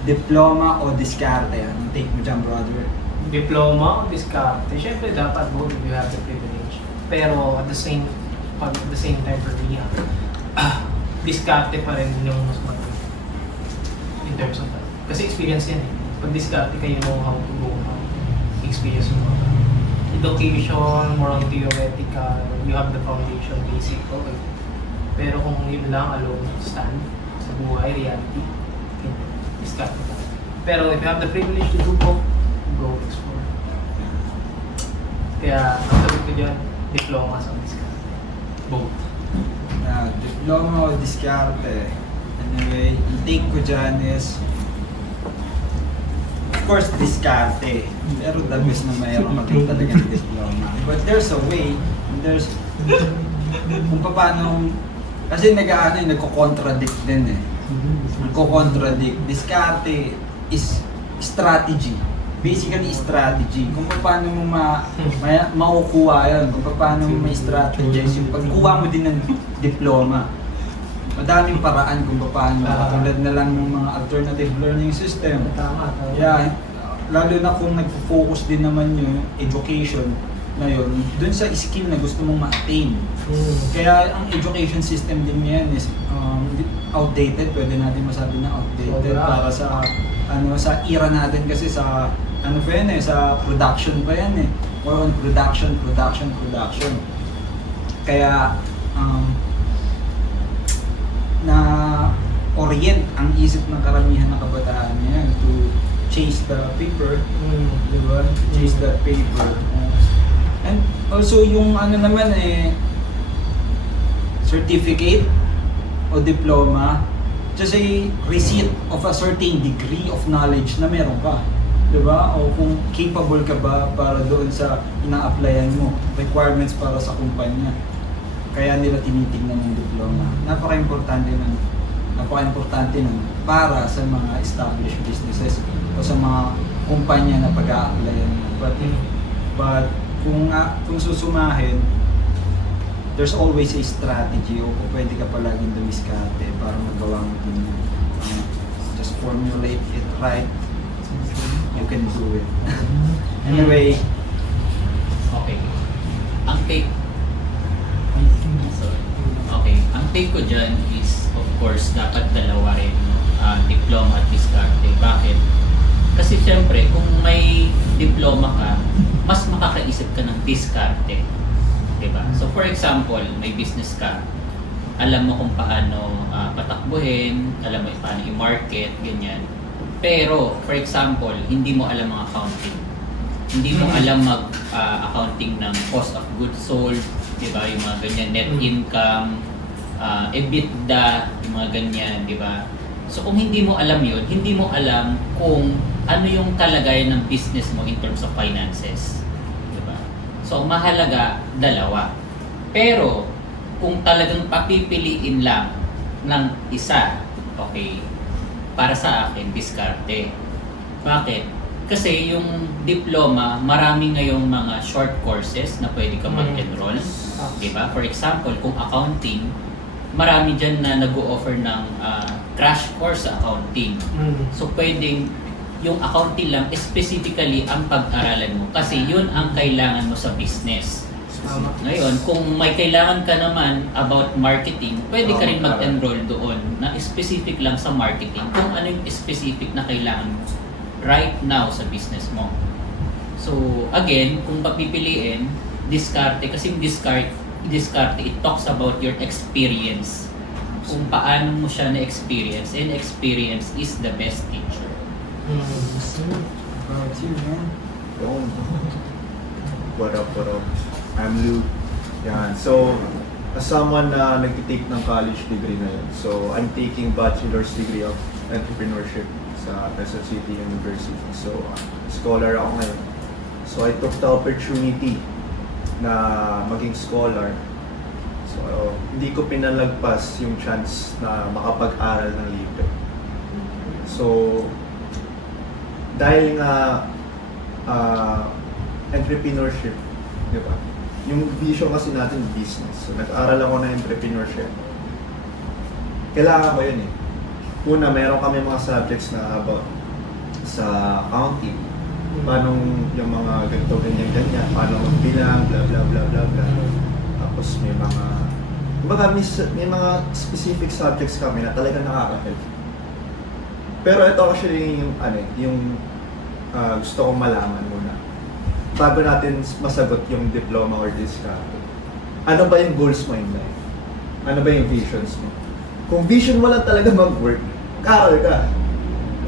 diploma o diskarte? Anong take mo dyan, brother? Diploma o diskarte? Siyempre, dapat both if you have the privilege. Pero at the same time for me, diskarte pa rin yung mas maganda. In terms of that. Kasi experience yan eh. Pag diskarte ka, you know how to go how experience mo. Education, more on theoretical, you have the foundation, basic, okay. Pero kung yun lang, alone, stand sa buhay, reality, diskarte ka. Pero if you have the privilege to do both, go explore. Kaya, ang sabi ko dyan, diploma sa diskarte. Both. Diploma o diskarte? Anyway, yung take ko dyan is of course, diskarte. Pero the best na mayroon ka din talaga ng diploma. But there's a way, and there's kung paano, kasi nagko-contradict din eh. Nagko-contradict. Diskarte is strategy. Basically, strategy. Kung paano mo makukuha yun, kung paano mo ma-strategize yung pagkuha mo din ng diploma. Madaming paraan kung paano, tulad na lang ng mga alternative learning system. Tama. Yeah, lalo na kung nagfo-focus din naman yung education na yun, dun sa skill na gusto mong ma-attain. Kaya ang education system din yan is outdated, pwede natin masabi na outdated para sa sa era natin kasi sa pa yan eh, sa production pa yan eh. Or on production. Kaya na orient ang isip ng karamihan ng kabataan niyan to chase the paper, di ba? Chase that paper. And also yung naman certificate o diploma, just a receipt of a certain degree of knowledge na meron ka. Di ba? O kung capable ka ba para doon sa ina-applyan mo, requirements para sa kumpanya. Kaya nila tinitingnan yung diploma. Napaka-importante nun para sa mga established businesses o sa mga kumpanya na pag-a-applyan mo. But kung susumahin, there's always a strategy o kung pwede ka palaging dumiskarte para magawa mo din just formulate it right, you can do it. Anyway, Okay. Ang take ko dyan is, of course, dapat dalawa rin, diploma at diskarte. Bakit? Kasi syempre, kung may diploma ka, mas makakaisip ka ng diskarte. Diba? So for example, may business ka, alam mo kung paano patakbuhin, alam mo paano i-market, ganyan. Pero, for example, hindi mo alam ang accounting. hindi mo alam mag-accounting ng cost of goods sold, di ba? Yung mga ganyan, net income, EBITDA, yung mga ganyan, di ba? So kung hindi mo alam yun, hindi mo alam kung ano yung kalagayan ng business mo in terms of finances. Di ba? So mahalaga, dalawa. Pero kung talagang papipiliin lang ng isa, okay, para sa akin, diskarte. Bakit? Kasi yung diploma, marami ngayong mga short courses na pwede ka mag-enroll. Diba? For example, kung accounting, marami dyan na nag-o-offer ng crash course sa accounting. So pwedeng yung accounting lang, specifically ang pag-aralan mo. Kasi yun ang kailangan mo sa business. Ngayon, kung may kailangan ka naman about marketing, pwede ka rin mag-enroll doon na specific lang sa marketing kung ano yung specific na kailangan mo right now sa business mo. So, again, kung papipiliin, diskarte, kasi yung diskarte, it talks about your experience. Kung paano mo siya na-experience, and experience is the best teacher. About you, man. Boom. What up, what up? I'm Lou. Yan. So, as someone na nag-take ng college degree na yun, so I'm taking bachelor's degree of entrepreneurship sa Quezon City University. So, scholar ako ngayon. So, I took the opportunity na maging scholar. So, hindi ko pinalagpas yung chance na makapag-aral ng libre. So, dahil nga entrepreneurship, di ba? Yung vision kasi natin business. So, nag-aral ako ng entrepreneurship. Kailangan ko yun eh. Una, meron kami mga subjects na about sa accounting. Paano yung mga ganito, ganyan, paano magbilang, bla bla bla bla bla. Tapos may mga, kumbaga may mga specific subjects kami na talagang nakaka-help. Pero ito actually yung gusto kong malaman muna. Bago natin masagot yung diploma or diskarte. Ano ba yung goals mo in life? Ano ba yung visions mo? Kung vision mo lang talaga mag-work, mag-aral ka.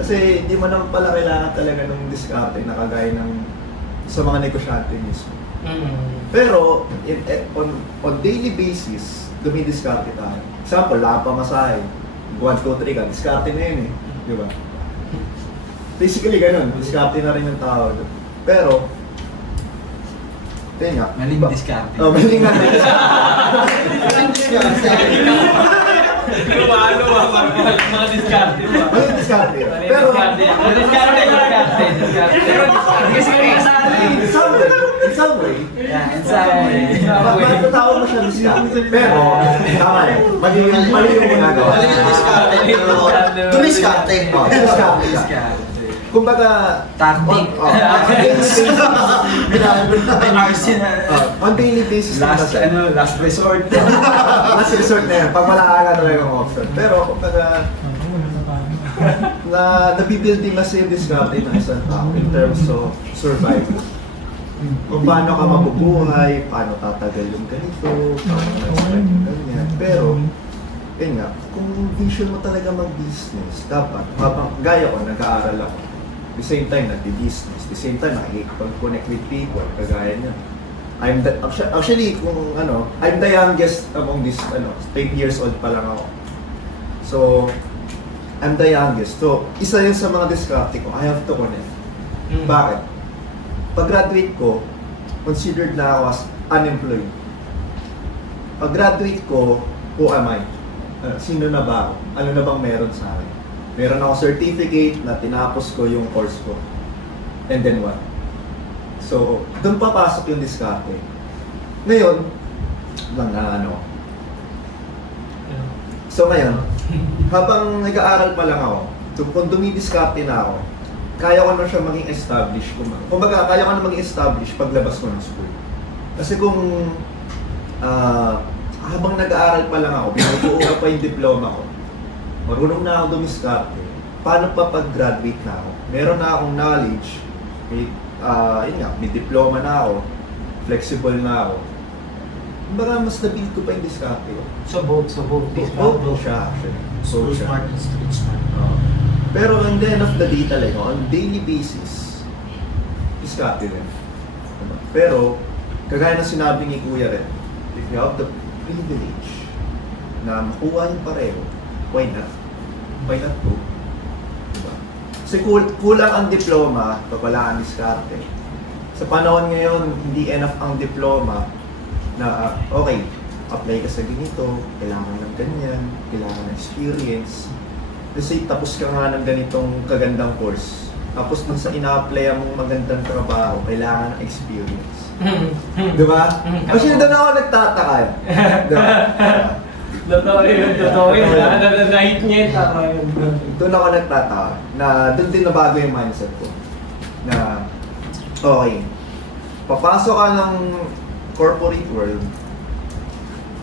Kasi hindi mo naman pala kailangan talaga ng diskarte na kagaya ng sa mga negosyante mismo. Pero on daily basis, dumidiskarte tayo. Example, wala pa masahe. 1, 2, 3 ka, diskarte na yun eh. Di ba? Basically ganun, diskarte na rin yung tao. Pero, yun nga. Maling diskarte. Oh, maling nga. Mga diskarte ba? Maling diskarte. Pero, in some way, Yeah, in some way. matatawag mo siya diskarte. Pero, tama eh. Mali yung ginagawa. Tumiskarte. Diskarte. Diskarte. Kumbaga, Tactic. May arsenal. On daily basis Last resort. last resort na yan, pag wala ka talaga ng option. Pero kumbaga, nabibuilding kasi yung diskarte ng isang tao in terms of survival. Kung paano ka mabubuhay, paano tatagal yung ganito, paano na-survive yung ganyan. Pero, yun nga, kung vision mo talaga mag-business, dapat, gaya ko, nag-aaral ako. At the same time, nag-business. At the same time, nakikipag-connect with people, kagaya niya. Actually, kung I'm the youngest among this, 8 years old pa lang ako. So, I'm the youngest. So, isa yun sa mga diskarte ko, I have to connect. Bakit? Pag-graduate ko, considered na ako as unemployed. Pag-graduate ko, who am I? Sino na ba ako? Ano na bang meron sa akin? Meron ako certificate na tinapos ko yung course ko. And then what? So, doon papasok yung diskarte. Ngayon, So ngayon, habang nag-aaral pa lang ako, kung dumidiskarte na ako, kaya ko na siya maging established. Kumbaga, kaya ko na maging established paglabas ko ng school. Kasi kung habang nag-aaral pa lang ako, binubuo ko pa yung diploma ko, marunong na ako dumiskarte, paano pa pag-graduate na ako? Meron na akong knowledge, may diploma na ako, flexible na ako. Kumbaga, mas na-build ko pa yung diskarte ko. So both Both siya actually. So Both siya. smart and street smart. Pero in the end of the day talaga, on daily basis, diskarte rin. Diba? Pero, kagaya ng sinabi ni Kuya rin, if you have the privilege na makuha yung pareho, why not? Why not go? Diba? Kasi kulang ang diploma, pag wala ang diskarte. Sa panahon ngayon, hindi enough ang diploma na, okay, apply ka sa ganito, kailangan ng ganyan, kailangan ng experience. Kasi tapos ka nga ng ganitong kagandang course. Tapos dun sa ina-apply mong magandang trabaho, kailangan ng experience. Diba? Kasi doon ako nagtataka. Diba? Totoo yun. Na-hit niya yung tama yun. Doon ako nagtataka na doon din nabago yung mindset ko. Na, okay, papasok ka ng corporate world,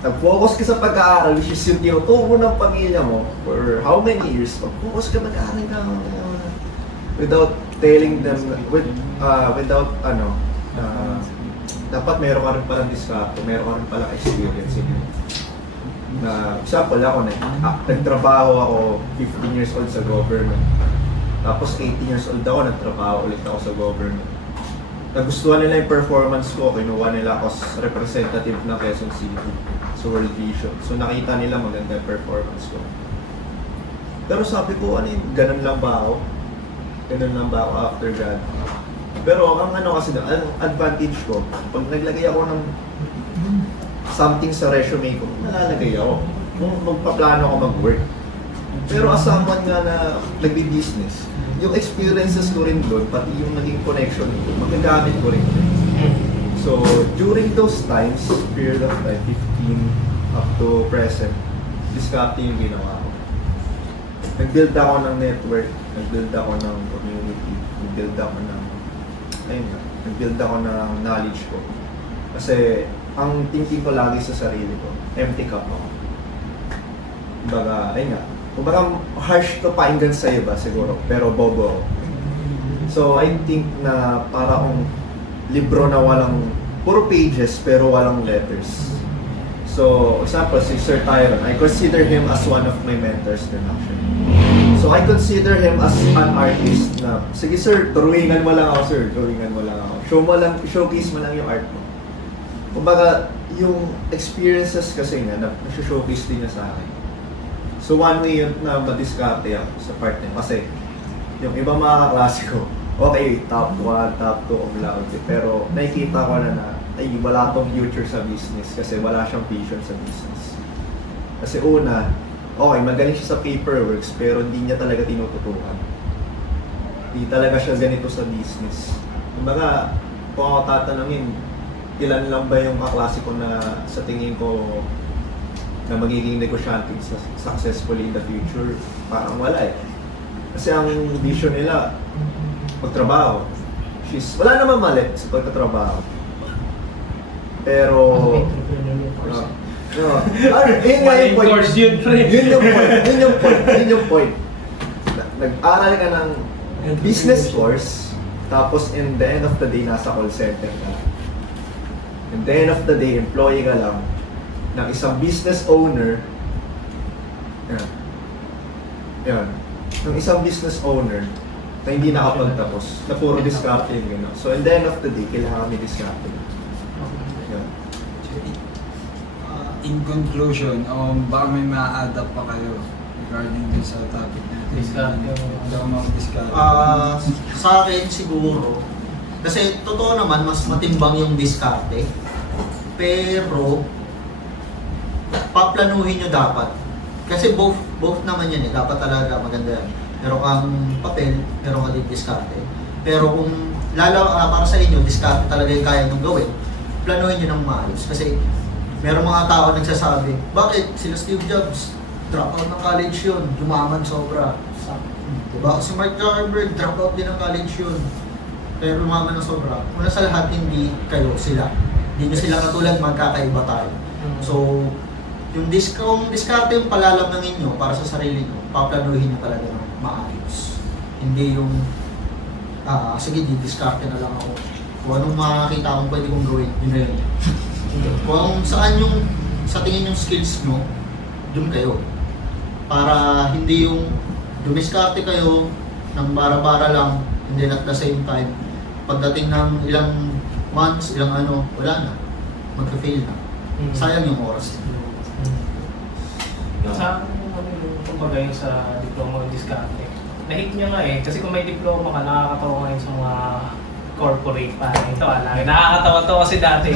nag-focus ka sa pag-aaral, which is yung tinutubo ng pamilya mo for how many years, mag-focus ka, mag-aaral ka, without telling them, without, dapat meron ka rin palang diskarte, meron ka rin palang experience in it. Na, example ako, nagtrabaho ako 15 years old sa government. Tapos 18 years old ako, nagtrabaho ulit ako sa government. Nagustuhan nila yung performance ko, kinuha nila ako as representative ng Quezon City sa World Vision. So nakita nila maganda yung performance ko. Pero sabi ko, ano yun, ganun lang ba ako? Ganun lang ba ako after God? Pero ang kasi, ang advantage ko, pag naglagay ako ng something sa resume ko, nalalagay ako. Kung magpaplano ako mag-work. Pero as someone nga na nagbi-business, yung experiences ko rin doon, pati yung naging connection ko, magagamit ko rin. So, during those times, period of time, 15 up to present, diskarte yung ginawa ko. Nag-build ako ng network, nag-build ako ng community, nag-build ako ng knowledge ko. Kasi, ang thinking ko lagi sa sarili ko, empty cup ako. Kumbaga, kumbaga harsh to pakinggan sa iba siguro, pero bobo ako. So, I think na para akong libro na walang, puro pages pero walang letters. So, example, si Sir Tyron, I consider him as one of my mentors din actually. So, I consider him as an artist na, sige sir, drawingan mo lang ako sir, drawingan mo lang ako. Showcase mo lang yung art mo. Kumbaga, yung experiences kasi nga, na-showcase din niya sa akin. So one way yun na madiskarte ako sa part niya. Kasi yung ibang mga kaklase ko, okay, top 1, top 2 cum laude. Pero nakikita ko na ay wala tong future sa business kasi wala siyang vision sa business. Kasi una, okay, magaling siya sa paperworks pero hindi niya talaga tinututukan. Hindi talaga siya ganito sa business. Kumbaga, kung ako tatanungin, ilan lang ba yung kaklase ko na sa tingin ko na magiging negosyante successfully in the future, parang wala eh. Kasi ang vision nila, magtrabaho. Wala naman mali sa pagtatrabaho. Pero, yun nga yung point. Yun yung point. Nag-aral ka ng business course, tapos in the end of the day, nasa call center ka. In the end of the day, employee ka lang ng isang business owner, yan, ng isang business owner na hindi nakapagtapos, na puro diskarte yung gano'n. So, in the end of the day, kailangan kami diskarte. Yan. In conclusion, baka may ma-add up pa kayo regarding din sa topic natin. Diskarte. Sa akin siguro, kasi totoo naman, mas matimbang yung diskarte. Pero, paplanuhin nyo dapat. Kasi both naman yan eh. Dapat talaga maganda yan. Meron kang papel, meron kang diskarte. Pero kung para sa inyo, diskarte talaga yung kaya nyo gawin, planuhin nyo ng maayos. Kasi meron mga tao nagsasabi, bakit sila Steve Jobs, drop out ng college yun, yumaman sobra. Diba? Si Mark Zuckerberg, drop out din ng college yun. Pero lumaman ng sobra. Una sa lahat, hindi kayo sila. Hindi nyo sila katulad, magkakaiba tayo. So, yung diskarte yung palalamangin nyo para sa sarili nyo, paplanuhin nyo talaga ng maayos. Hindi yung, sige, diskarte na lang ako. Kung anong makakita akong pwede kong gawin, yun na yun. Kung saan yung, sa tingin yung skills nyo, dun kayo. Para hindi yung dumiskarte kayo ng bara-bara lang, and then at the same time, pagdating ng ilang months, ilang ano, wala na. Magka-fail na. Sayang yung oras. Sa kumbaga yung sa diploma ng diskarte, na-hit niya nga eh. Kasi kung may diploma ka, nakakatawa ngayon sa mga corporate pa. Ito nakakatawa to kasi dati.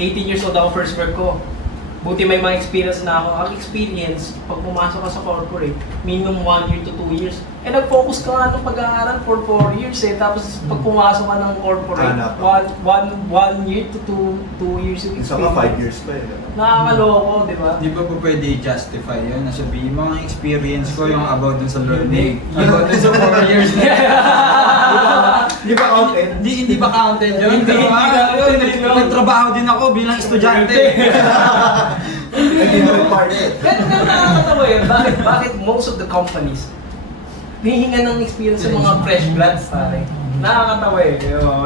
18 years old ako, first work ko. Buti may mga experience na ako. Ang experience, pag pumasok ka sa corporate, minimum 1 year to 2 years. Eh nag-focus ka nga nung pag-aaral for 4 years eh. Tapos pag pumasok ka ng corporate, Hanap. 1 year to 2 years yung Isa ka 5 years pa eh. Nakakaloko, di ba? Di ba po pwede i-justify yun? Nasabihin mga experience ko yung about dun sa learning. About dun sa 4 years na. Di ba counted? Hindi ba counted yun? Hindi Nagtrabaho din ako bilang estudyante. Hindi naman part eh. Pero nakakatawa yun. Bakit most of the companies hihinga ng experience sa mga fresh grads, pare. Nakakatawa eh.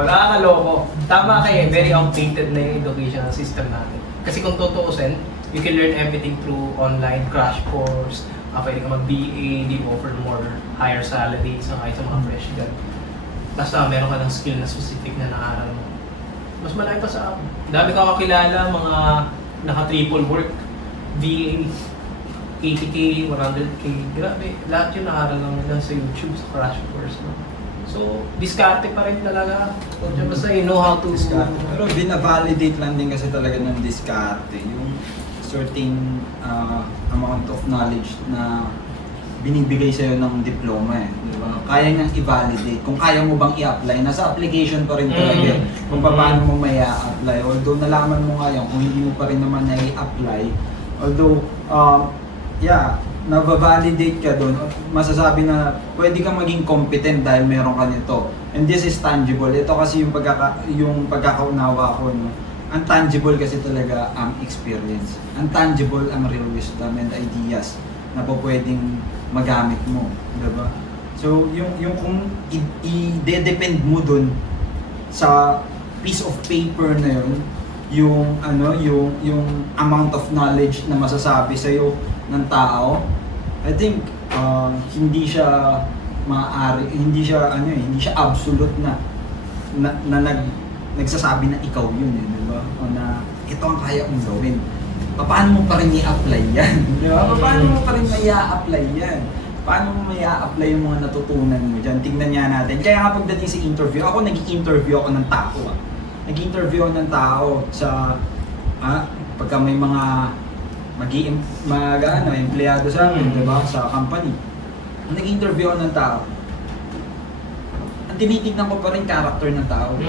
Nakakaloko. Tama kayo, very outdated na yung educational system natin. Kasi kung tutuusin, you can learn everything through online crash course. Pwede ka mag-BA, they offer more higher salary sa mga fresh grad. Basta meron ka ng skill na specific na naaral mo. Mas malaki pa sa akin. Dami kang kakilala, mga naka-triple work, VA, 80K, 100K, grabe. Lahat yun naaral lang nila sa YouTube, sa crash course. No? So, diskarte pa rin talaga. Basta you know how to... Pero binavalidate lang din kasi talaga ng diskarte. Yung certain amount of knowledge na binibigay sa'yo ng diploma eh. Di ba? Kaya niyang i-validate. Kung kaya mo bang i-apply, nasa application pa rin talaga eh. Kung paano mo may apply. Although nalaman mo nga yun, kung hindi mo pa rin naman na i-apply. Although, nababalidate ka doon, masasabi na pwede kang maging competent dahil meron ka nito. And this is tangible. Ito kasi yung pagkakaunawa ko. No? Ang tangible kasi talaga ang experience. Ang tangible ang real wisdom and ideas na po pwedeng magamit mo, diba? So, yung kung i-depend mo dun sa piece of paper na yun, yung amount of knowledge na masasabi sa iyo ng tao, I think hindi siya hindi siya absolute na nagsasabi na ikaw yun, eh, di ba? O na ito ang kaya mong gawin. Paano mo pa rin i-apply yan? Di ba? Paano mo pa rin i-apply yan? Paano mo i-apply yung mga natutunan mo dyan? Tingnan nga natin. Kaya nga pagdating sa interview, ako nag-i-interview ako ng tao. Nag-i-interview ako ng tao sa pagka may mga empleyado sa amin, di ba? Sa company. Nag-i-interview ako ng tao. Ang tinitignan ko pa rin character ng tao.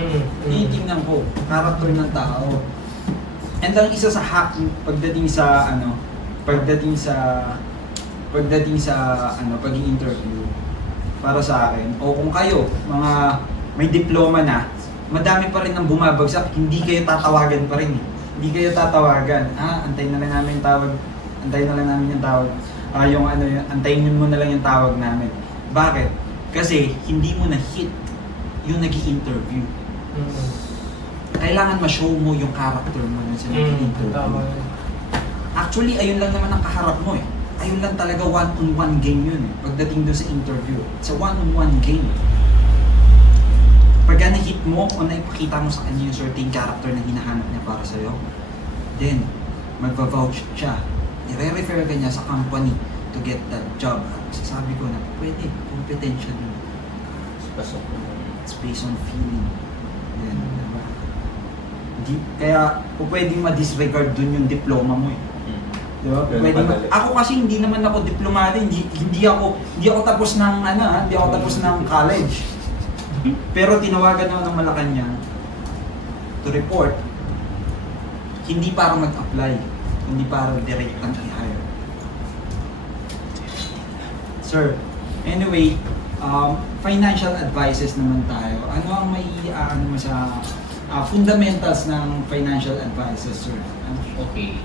Tinitignan ko character ng tao. And ang isa sa hack pagdating sa pag-i-interview para sa akin, o kung kayo mga may diploma na, madami pa rin ang bumabagsak, hindi kayo tatawagan pa rin. Hindi kayo tatawagan. Antayin na lang namin yung tawag. Antayin na lang namin yung tawag. Antayin mo na lang yung tawag namin. Bakit? Kasi hindi mo na hit yung nag-i-interview. Kailangan ma-show mo yung character mo dun sa nag-i-interview. Actually, ayun lang naman ang kaharap mo eh. Ayun lang talaga one-on-one game yun eh. Pagdating dun sa interview. It's a one-on-one game. Pagka na-hit mo o naipakita mo sa kanya yung certain character na hinahanap niya para sa'yo, then, magva-vouch siya. I-refer ka niya sa company to get that job. At masasabi ko na pwede, competent siya dun. It's based on feeling. Then, diba? Kaya, pwedeng ma-disregard dun yung diploma mo eh. Diba? Ako kasi hindi naman ako diplomado, hindi ako tapos ng hindi ako tapos ng college. Pero tinawagan ako ng Malacanang to report, hindi para mag-apply, hindi para direct ang i-hire. Sir, anyway, financial advices naman tayo. Ano ang may sa fundamentals ng financial advices, sir? Okay.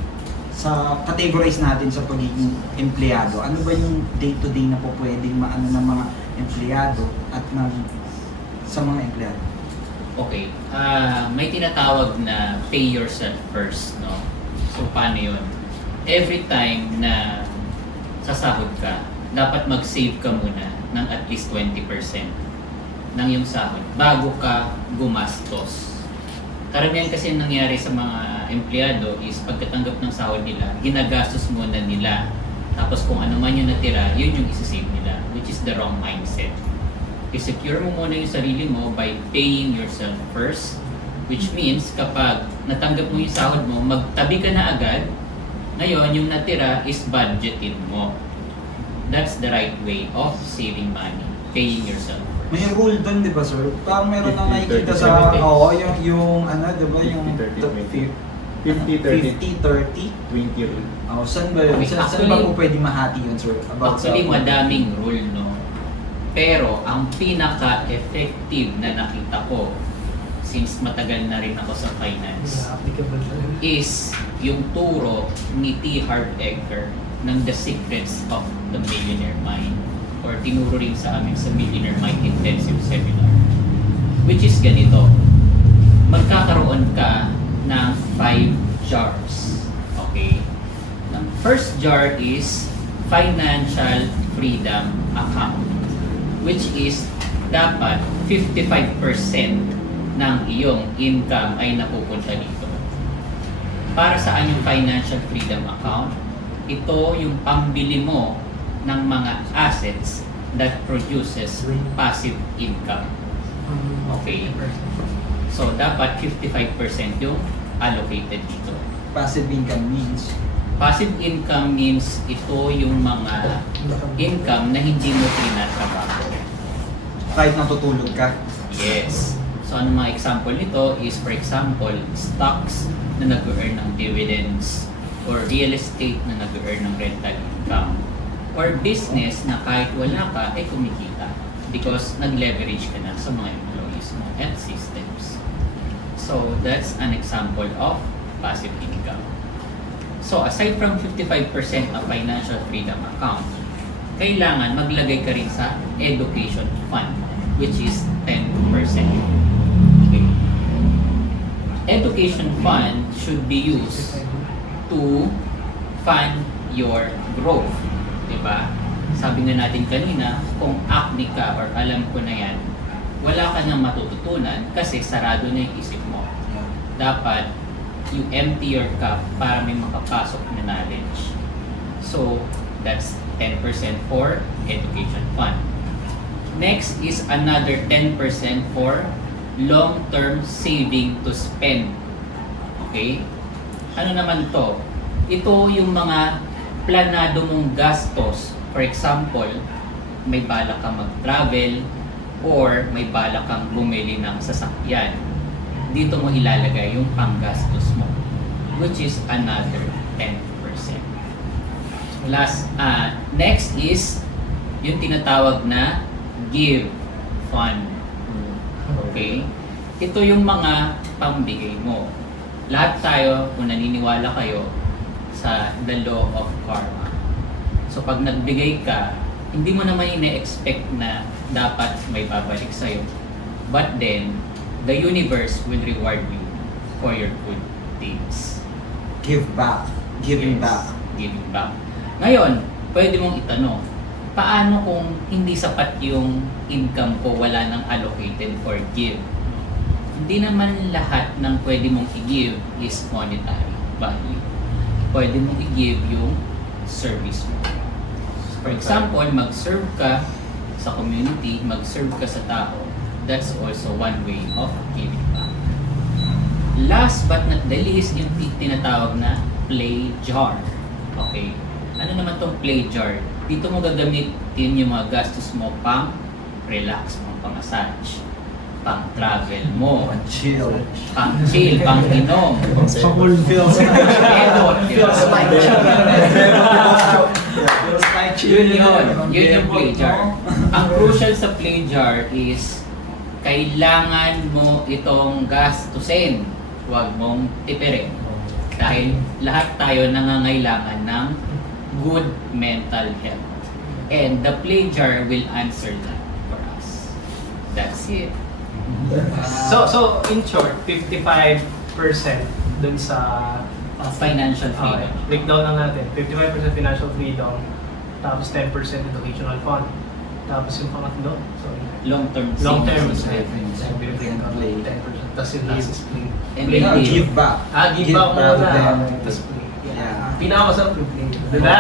Sa categorize natin sa pagiging empleyado, ano ba yung day-to-day na po pwedeng maano ng mga empleyado at sa mga empleyado? Okay. May tinatawag na pay yourself first, no? So, paano yun? Every time na sasahod ka, dapat mag-save ka muna ng at least 20% ng iyong sahod bago ka gumastos. Karamihan kasi ang nangyari sa mga empleyado is pagkatanggap ng sahod nila, ginagastos muna nila. Tapos kung ano man yung natira, yun yung isasave nila, which is the wrong mindset. I-secure mo muna yung sarili mo by paying yourself first, which means kapag natanggap mo yung sahod mo, magtabi ka na agad. Ngayon, yung natira is budgetin mo. That's the right way of saving money, paying yourself. May rule doon, di ba, sir? Parang meron na 50, nakikita 30, sa, 70. oo, yung ano, di ba, yung 50, 30, 50-30. 20 rule. Oh, saan ba yun? Okay, Saan ba actually- po pwede mahati yun, sir? Actually, madaming rule, no? Pero, ang pinaka-effective na nakita ko, since matagal na rin ako sa finance, Applicable talaga. is yung turo ni T. Harv Eker ng The Secrets of the Millionaire Mind, or tinuro rin sa amin sa Millionaire Mind Intensive Seminar, which is ganito: magkakaroon ka ng 5 jars. Okay? Ang first jar is financial freedom account, which is dapat 55% ng iyong income ay napupunta dito. Para saan yung financial freedom account? Ito yung pambili mo ng mga assets that produces passive income. Okay? So, dapat 55% yung allocated dito. Passive income means Passive income means ito yung mga income na hindi mo tinatrabaho. kahit natutulog ka. Yes. So, ano mga example nito is, for example, stocks na nag-earn ng dividends, or real estate na nag-earn ng rental income, or business na kahit wala ka, ay kumikita because nag-leverage ka na sa mga employees mo and systems. So, that's an example of passive income. So, aside from 55% of financial freedom account, kailangan maglagay ka rin sa education fund, which is 10%. Okay. Education fund should be used to fund your growth. Diba? Sabi nga natin kanina, kung acne ka or alam ko na yan, wala ka nang matututunan kasi sarado na yung isip mo. Dapat you empty your cup para may makapasok na knowledge. So, that's 10% for education fund. Next is another 10% for long-term saving to spend. Okay? Ano naman to? Ito yung mga planado mong gastos. For example, may balak kang mag-travel or may balak kang bumili ng sasakyan. Dito mo ilalagay yung panggastos mo, which is another 10%. Next is yung tinatawag na give fund. Okay? Ito yung mga pambigay mo. Lahat tayo, kung naniniwala kayo sa the law of karma. So pag nagbigay ka, hindi mo naman ina-expect na dapat may babalik sa'yo. But then, the universe will reward you for your good deeds. Give back. Giving Yes, back. Giving back. Ngayon, pwede mong itanong, paano kung hindi sapat yung income ko, wala nang allocated for give? Hindi naman lahat ng pwede mong i-give is monetary value. Pwede mong i-give yung service mo. For example, mag-serve ka sa community, mag-serve ka sa tao. That's also one way of giving back. Last but not the least, yung tinatawag na play jar. Okay? Ano naman tong play jar? Dito mo gagamitin yung mga gastos mo pang relax, pang massage, pang travel mo, Chill. pang chill, pang inom, Feels Feels like Yun yung play jar. Ang crucial sa play jar is kailangan mo itong gastusin. Huwag mong tipirin. Dahil lahat tayo nangangailangan ng good mental health. And the play jar will answer that for us. That's it. So in short, 55% dun sa Financial freedom. breakdown lang natin. 55% financial freedom, tapos 10% educational fund. Tapos yung pangatlo, sorry. Long-term Long-term savings. everything ka 10%. Tapos yung last is play. And Play. then Give back. Give back back muna. them. Tapos play. Yeah. Pinakamasarap yung play. Diba?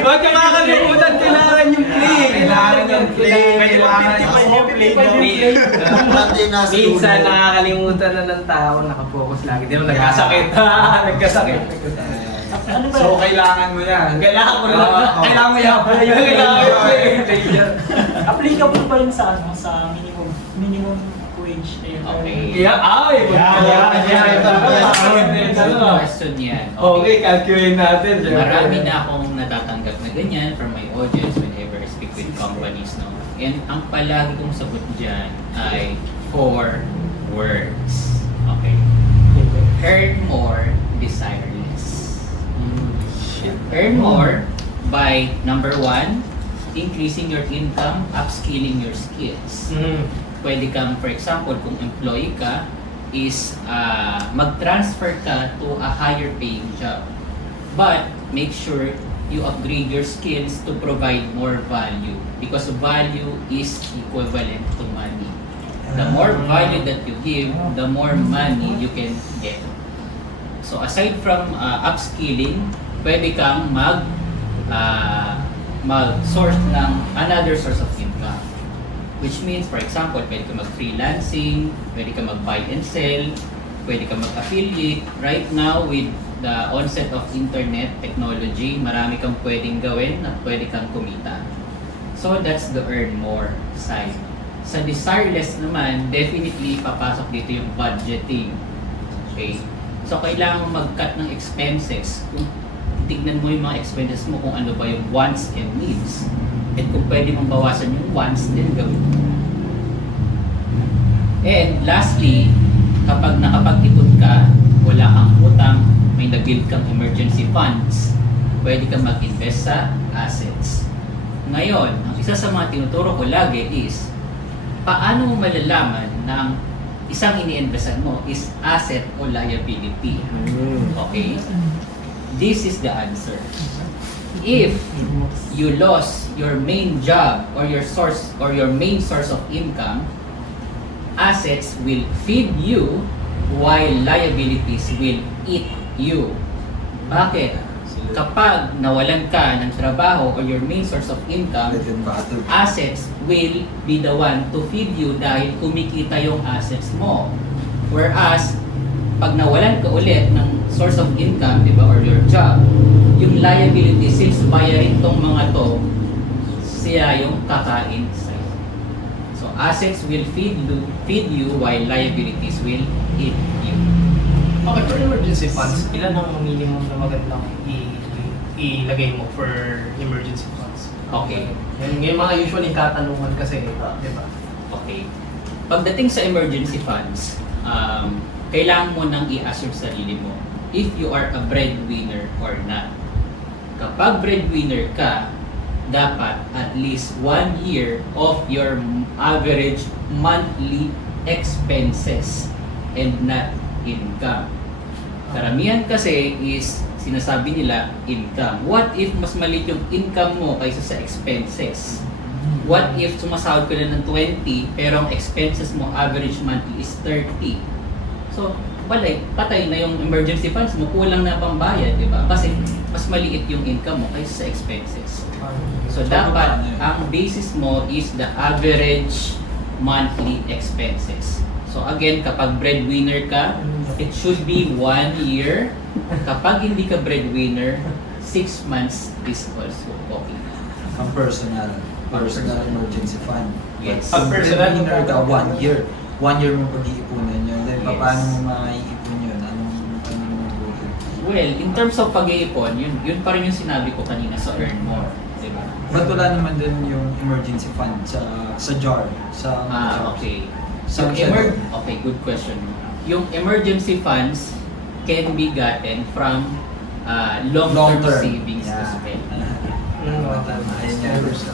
Huwag ka makakalimutan, kailangan yung play. Kailangan yung play. Kailangan yung play. Importante na sa Minsan dulo. nakakalimutan na ng tao, nakafocus lagi. Di ba, nagkasakit. Nagkasakit. Ano ba? So, kailangan mo yan. Kailangan ko na. Kailangan mo yan. Kailangan ko yan. Applicable pa yun sa ano, sa minimum wage. Ayun. Okay. Kaya, ay! Good question yan. Okay, calculate natin. Marami na akong natatanggap na ganyan from my audience whenever I speak with companies. No? And ang palagi kong sagot dyan ay 4 words. Okay. Earn more, desire less. Earn more by, number 1, increasing your income, upskilling your skills. Pwede kang, for example, kung employee ka, is mag-transfer ka to a higher paying job. But make sure you upgrade your skills to provide more value because value is equivalent to money. The more value that you give, the more money you can get. So aside from upskilling, pwede kang mag-source ng another source of income. Which means, for example, pwede ka mag-freelancing, pwede ka mag-buy and sell, pwede ka mag-affiliate. Right now, with the onset of internet technology, marami kang pwedeng gawin at pwede kang kumita. So, that's the earn more side. Sa desireless naman, definitely papasok dito yung budgeting. Okay? So, kailangan mag-cut ng expenses. Kung tignan mo yung mga expenses mo kung ano ba yung wants and needs. At kung pwede mong bawasan yung wants, then gawin mo. And lastly, kapag nakapag-ipon ka, wala kang utang, may nag-build kang emergency funds, pwede kang mag-invest sa assets. Ngayon, ang isa sa mga tinuturo ko lagi is, paano mo malalaman na ang isang ini-investan mo is asset o liability? Okay? This is the answer. If you lost your main job or your main source of income, assets will feed you while liabilities will eat you. Bakit? Kapag nawalan ka ng trabaho or your main source of income, assets will be the one to feed you dahil kumikita yung assets mo. Whereas, pag nawalan ka ulit ng source of income, di ba, or your job, yung liability, since bayarin tong mga to, siya yung kakain sa'yo. So, assets will feed you while liabilities will eat you. Okay, for emergency funds, ilan ang minimum na magandang ilagay mo for emergency funds? Okay. Yung mga usually katanungan kasi, di ba? Okay. Pagdating sa emergency funds, kailangan mo nang i-ask yung sarili mo if you are a breadwinner or not. Kapag breadwinner ka, dapat at least 1 year of your average monthly expenses and not income. Karamihan kasi is sinasabi nila income. What if mas maliit yung income mo kaysa sa expenses? What if sumasahod ka na ng 20 pero ang expenses mo average monthly is 30? So, patay na yung emergency funds mo, kulang na pambayad, di ba? Kasi mas maliit yung income mo kaysa sa expenses. So, dapat ang basis mo is the average monthly expenses. So, again, kapag breadwinner ka, it should be 1 year. Kapag hindi ka breadwinner, 6 months is also okay. Ang personal emergency fund. Yes. Pag Personal breadwinner ka, 1 year. 1 year mo pag-iipunan yun. Then, Yes. paano mo maiipon yun? Anong gagawin? Well, in terms of pag-iipon, yun pa rin yung sinabi ko kanina sa earn more. Diba? Ba't wala naman din yung emergency fund sa jar? Sa Okay. Sa Okay, good question. Yung emergency funds can be gotten from long-term savings as well.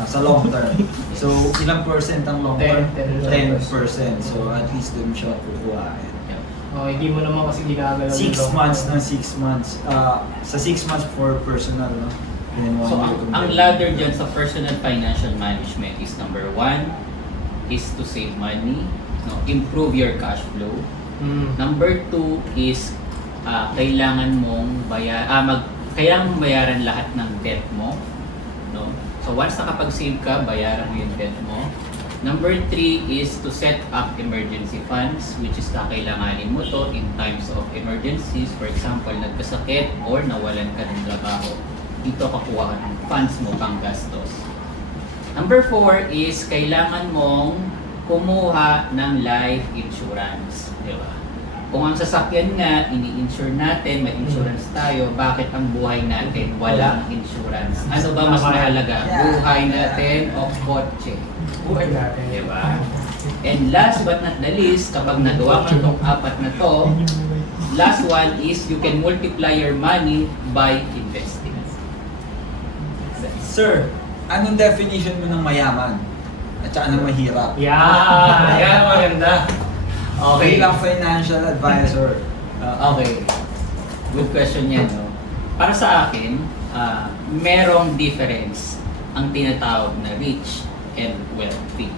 Sa long term. So, ilang percent ang long term? 10%. 10%. So, at least dun siya kukuhain. Oh, hindi mo naman kasi ginagalaw 6 months ng 6 months. Sa 6 months for personal, no? So, ang ladder dyan sa personal financial management is number 1 is to save money, no, improve your cash flow. Number 2 is kailangan mong kailangan bayaran lahat ng debt mo, no? So once nakapag-save ka, bayaran mo yung debt mo. Number 3 is to set up emergency funds, which is kakailanganin mo to in times of emergencies. For example, nagkasakit or nawalan ka ng trabaho. Dito kakuha ka ng funds mo pang gastos. Number 4 is kailangan mong kumuha ng life insurance, di ba? Kung ang sasakyan nga, ini-insure natin, may insurance tayo, bakit ang buhay natin walang insurance? Ano ba mas mahalaga? Buhay natin o kotse? Buhay natin. Diba? And last but not the least, kapag nagawa mo itong 4 na to, last one is you can multiply your money by investing. Sir, anong definition mo ng mayaman? At saka ng mahirap? Yan maganda. Okay. Bilang financial advisor. Okay. Good question yan, no? Para sa akin, merong difference ang tinatawag na rich and wealthy.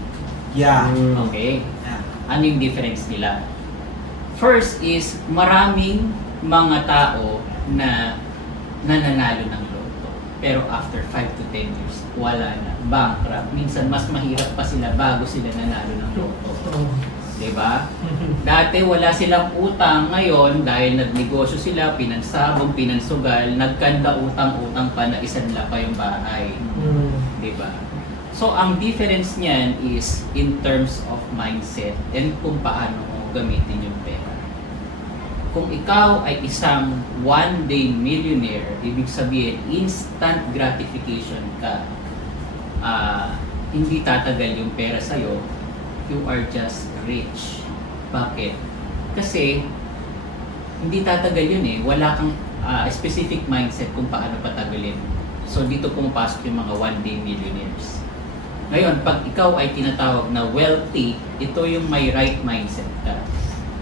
Yeah. Okay? Yeah. Ano yung difference nila? First is, maraming mga tao na nananalo ng loto. Pero after 5 to 10 years, wala na. Bankrupt. Minsan, mas mahirap pa sila bago sila nanalo ng loto. Diba? Dati wala silang utang, ngayon dahil nagnegosyo sila, pinansabong, pinansugal, nagkanda utang-utang pa na isanla pa yung bahay. Diba? So ang difference niyan is in terms of mindset and kung paano mo gamitin yung pera. Kung ikaw ay isang one-day millionaire, ibig sabihin instant gratification ka, hindi tatagal yung pera sa'yo, you are just rich. Bakit? Kasi hindi tatagal yun eh. Wala kang specific mindset kung paano patagalin. So dito pumapasok yung mga one-day millionaires. Ngayon, pag ikaw ay tinatawag na wealthy, ito yung may right mindset ka.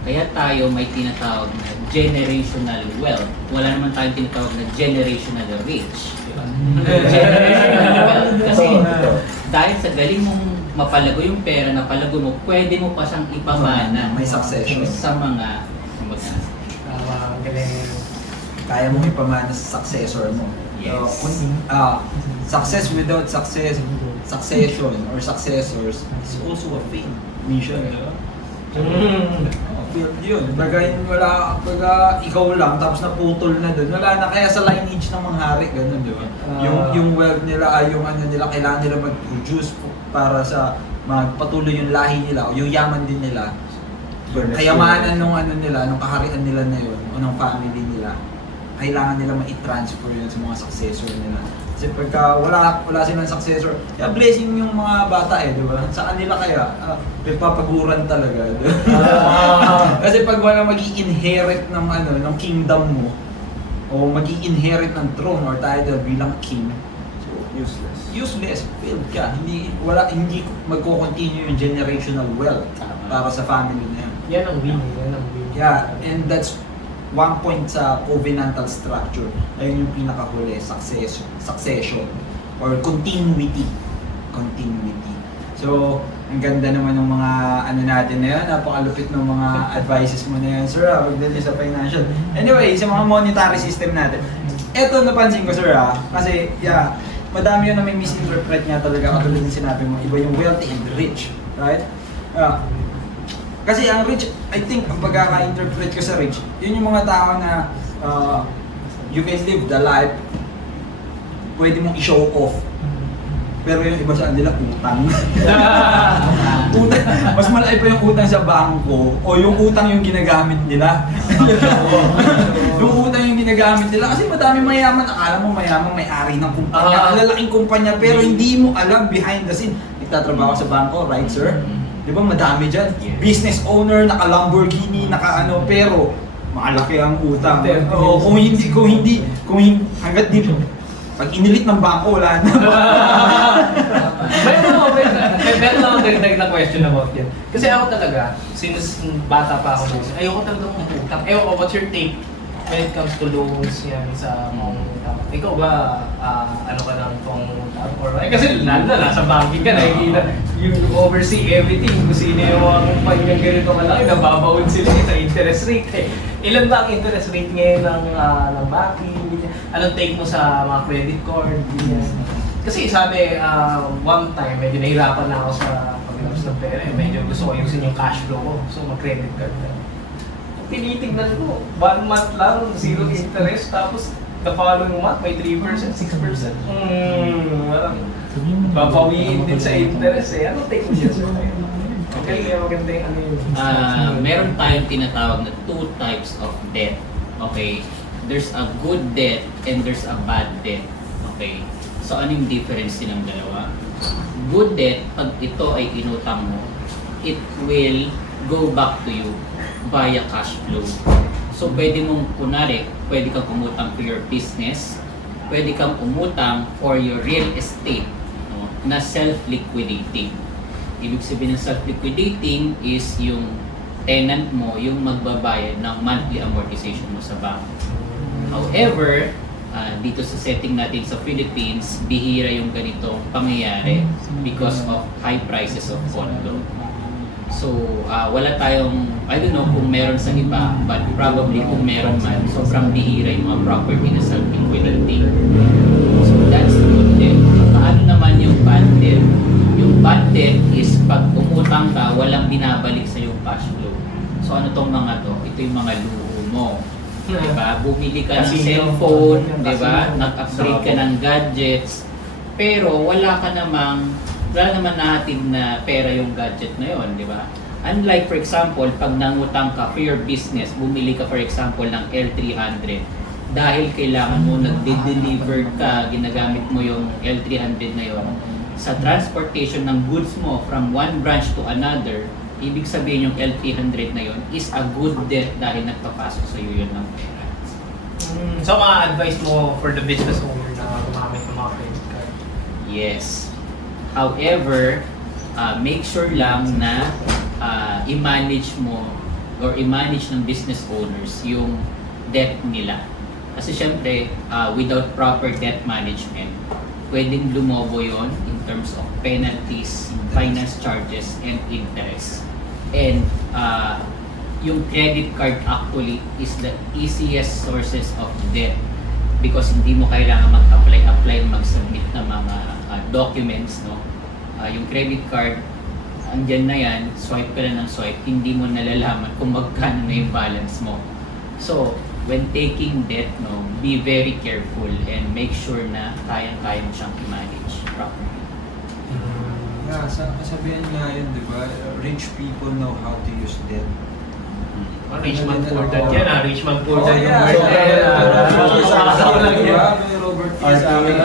Kaya tayo may tinatawag na generational wealth. Wala naman tayong tinatawag na generational rich. Diba? Generational wealth. Kasi dahil sa galing mong mapalago yung pera, napalago mo, pwede mo pa siyang ipamana. May succession. Sa mga Galing. Kaya mong ipamana sa successor mo. Yes. Success without succession or successors is also a fail. Mission. Failed yun. Wala, ikaw lang, tapos naputol na dun. Wala na, kaya sa lineage ng mga hari, ganun, di ba? Yung wealth nila, yung ano nila, kailangan nila mag-produce para sa magpatuloy yung lahi nila, o yung yaman din nila. Kayamanan nung ano nila, nung kaharian nila na yun, o ng family nila, kailangan nila ma-transfer yun sa mga successor nila. Kasi pagka wala silang successor, kaya blessing yung mga bata eh, di ba? Sa kanila kaya, may papaguran talaga. Kasi pag wala mag-i-inherit ng ng kingdom mo, o mag-i-inherit ng throne or title bilang king, useless, failed ka. Hindi magko-continue yung generational wealth para sa family na yun. Yan ang win. Yeah, and that's one point sa covenantal structure. Ayun yung pinakahuli, succession or continuity. So, ang ganda naman ng mga natin na yan, napakalupit ng mga advices mo na yan, sir, pagdating sa financial. Anyway, sa mga monetary system natin, eto napansin ko, sir, kasi, madami yun na may misinterpret niya talaga, katulad ng sinabi mo, iba yung wealthy and rich, right? Kasi ang rich, I think, ang pagkaka-interpret ko sa rich, yun yung mga tao na you can live the life, pwede mong i-show off. Pero yung iba sa kanila, utang. Mas malaki pa yung utang sa bangko o yung utang yung ginagamit nila. Yung utang yung ginagamit nila kasi madami mayaman, akala mo mayaman, may-ari ng kumpanya, lalaking kumpanya, pero hindi mo alam behind the scene. Nagtatrabaho sa bangko, right sir? Di ba madami dyan? Business owner, naka-Lamborghini, pero malaki ang utang. Kung hindi, hanggat dito, pag inilit ng bangko, wala na. Meron ako dagdag na question about yan. Kasi ako talaga, since bata pa ako, ayoko talaga umutang. What's your take when it comes to loans yan sa ikaw ba ano ka lang tong or kasi nasa banking ka nakikita you oversee everything kung sino yung mga ganito kalaki nababawid sila sa interest rate ilan ba ang interest rate ngayon ng banking anong take mo sa mga credit card kasi sabi one time medyo nahirapan na ako sa paglabas ng pera medyo gusto ko ayusin yung cash flow ko so mag credit card na tinitignan ko, 1 month lang, 0 interest, tapos the following month may 3%, 6%. Babawiin din sa interest eh. Ano take mo siya sa okay, maganda yung ano yun. Meron tayong tinatawag na 2 types of debt. Okay? There's a good debt and there's a bad debt. Okay? So, ano yung difference din ng dalawa? Good debt, pag ito ay inutang mo, it will go back to you via cash flow. So, pwede mong, kunwari, pwede kang umutang for your business, pwede kang umutang for your real estate, no, na self-liquidating. Ibig sabihin ng self-liquidating is yung tenant mo, yung magbabayad ng monthly amortization mo sa bank. However, dito sa setting natin sa Philippines, bihira yung ganitong pangyayari because of high prices of condo. So, wala tayong, I don't know kung meron sa iba, but probably kung meron man, sobrang bihira yung mga property na self-liquidating. So, that's good debt. Paano naman yung bad debt? Yung bad debt is pag umutang ka, walang binabalik sa yung cash flow. So, ano tong mga to? Ito yung mga luho mo. Diba? Bumili ka ng cellphone, diba? Nag-upgrade ka ng gadgets, pero wala naman natin na pera yung gadget na yon, di ba? Unlike, for example, pag nangutang ka for your business, bumili ka for example ng L300, dahil kailangan mo nag-deliver ka, ginagamit mo yung L300 na yon sa transportation ng goods mo from one branch to another, ibig sabihin yung L300 na yon is a good debt dahil nagpapasok sa iyo yun ng pera. So, mga advice mo for the business owner na gumamit ng mga credit card? Yes. However, make sure lang na i-manage mo or i-manage ng business owners yung debt nila. Kasi syempre, without proper debt management, pwedeng lumobo yon in terms of penalties, finance charges, and interest. And yung credit card actually is the easiest sources of debt because hindi mo kailangan mag-apply, mag-submit ng mga documents, no? Yung credit card, andyan na yan, swipe ka lang ng swipe, hindi mo nalalaman kung magkano na yung balance mo. So, when taking debt, no, be very careful and make sure na kayang-kaya mo siyang i-manage properly. Yeah, sabihan nga yun, di ba? Rich people know how to use debt. Rich man poor dad yan rich man poor dad yung yeah. word na yan So, lang di yan. ba? May Robert T. sa amin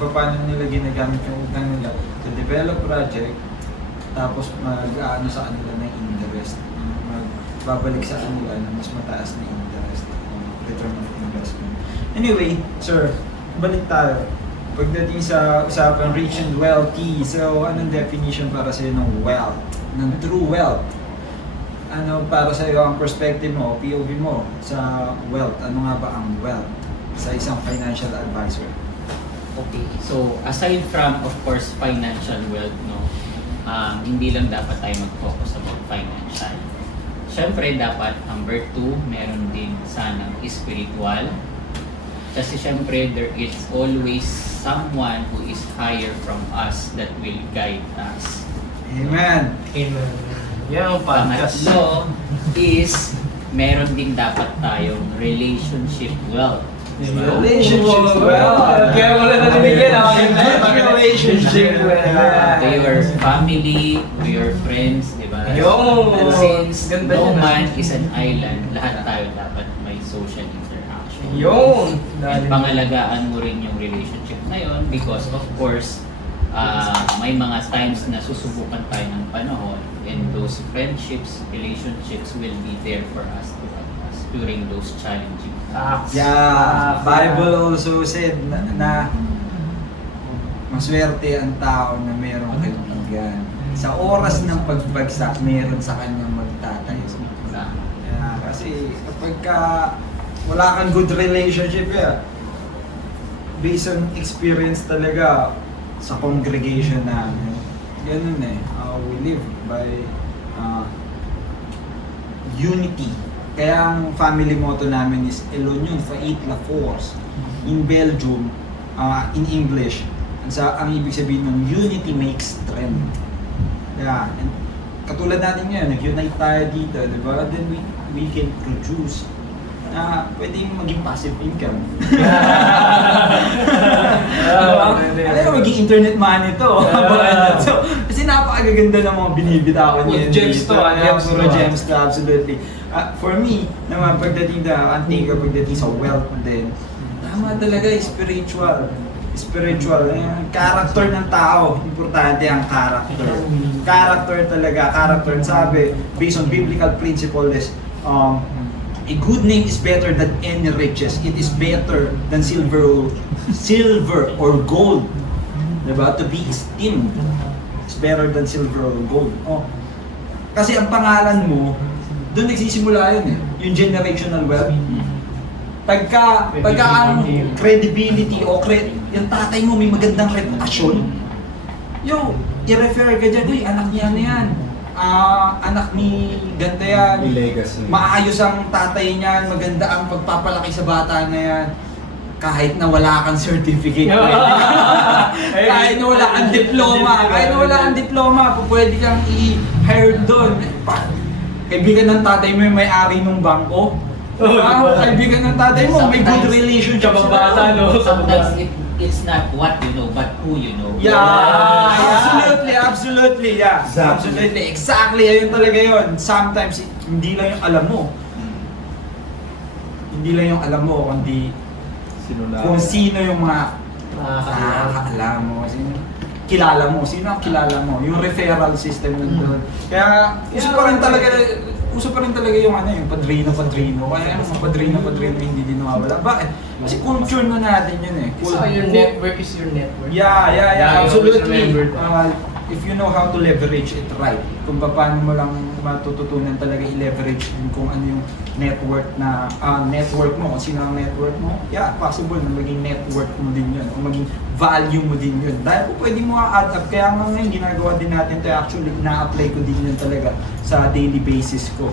kung paano nila ginagamit yung utang nila to develop project, tapos mag-ano sa kanila ng interest, magbabalik sa kanila ng mas mataas na interest, return on investment. Anyway, sir, balik tayo. Pagdating sa usapang rich and wealthy, so anong definition para sa'yo ng wealth, ng true wealth? Ano para sa iyo ang perspective mo, POV mo sa wealth? Ano nga ba ang wealth sa isang financial advisor? Okay, so aside from of course financial wealth, no, hindi lang dapat tayo mag-focus about financial. Siyempre dapat number 2, meron din sanang spiritual. Kasi siyempre there is always someone who is higher from us that will guide us. Amen. Amen. Yan ang podcast. Pangatlo is meron din dapat tayong relationship wealth. Diba? Relationship wealth. Kaya wala na nabigyan Relationship wealth. To your family, to your friends, di ba? Yung And since ganda no yun, man is an island, lahat tayo dapat may social interaction. Yung And pangalagaan mo rin yung relationship na yun because of course, may mga times na susubukan tayo ng panahon and those friendships, relationships will be there for us to help us during those challenging times. Yeah, Bible also said na maswerte ang tao na mayroong kaibigan. Sa oras ng pagbagsak, meron sa kanyang magtatayo. Diba? Yeah, kasi kapag ka wala kang good relationship based on experience talaga sa congregation namin. Ganun we live by unity. Kaya ang family motto namin is Elonion Fait La Force. In Belgium, in English, ang ibig sabihin ng unity makes strength. Yeah. And katulad natin ngayon, nag-unite tayo dito, di ba? Then we can produce na pwedeng maging passive income. Alam mo, maging internet money to. So, kasi napakagaganda ng mga binibitawan niya. Gems to, Puro gems to, absolutely. For me, naman pagdating pagdating sa wealth din, tama talaga, spiritual. Yung character ng tao, importante ang character. Character talaga, character. Sabi, based on biblical principle is, a good name is better than any riches. It is better than silver or gold. Diba? To be esteemed is better than silver or gold. Kasi ang pangalan mo, doon nagsisimula yun yung generational wealth. Pagka ang credibility o yung tatay mo may magandang reputasyon, i-refer ka dyan, uy, anak niya na yan. Anak ni ganito yan. May legacy. Maayos ang tatay niyan, maganda ang pagpapalaki sa bata na yan. Kahit na wala kang certificate. Kahit na wala kang diploma, pwede kang i-hire doon. Kaibigan ng tatay mo yung may-ari ng bangko. Kaibigan ng tatay mo, may good relationship sa bata, no? Sometimes it's not what you know, but who you know. Absolutely, yeah. Absolutely, exactly, ayun talaga yun. Sometimes, hindi lang yung alam mo. Hindi lang yung alam mo, kundi kung sino yung mga nakakaalam mo, kilala mo, sino ang kilala mo, yung referral system nandun. Kaya, uso pa rin talaga yung yung padrino. Kaya yung mga padrino hindi din nawawala. Bakit? Kasi culture na natin yun So your network is your network. Yeah, absolutely. You always remember If you know how to leverage it right, kung paano mo lang matututunan talaga i-leverage kung ano yung network mo, kung sino ang network mo, possible na maging network mo din yun, o maging value mo din yun. Dahil po pwede mo add up, kaya nga ngayon ginagawa din natin ito, actually na-apply ko din yun talaga sa daily basis ko.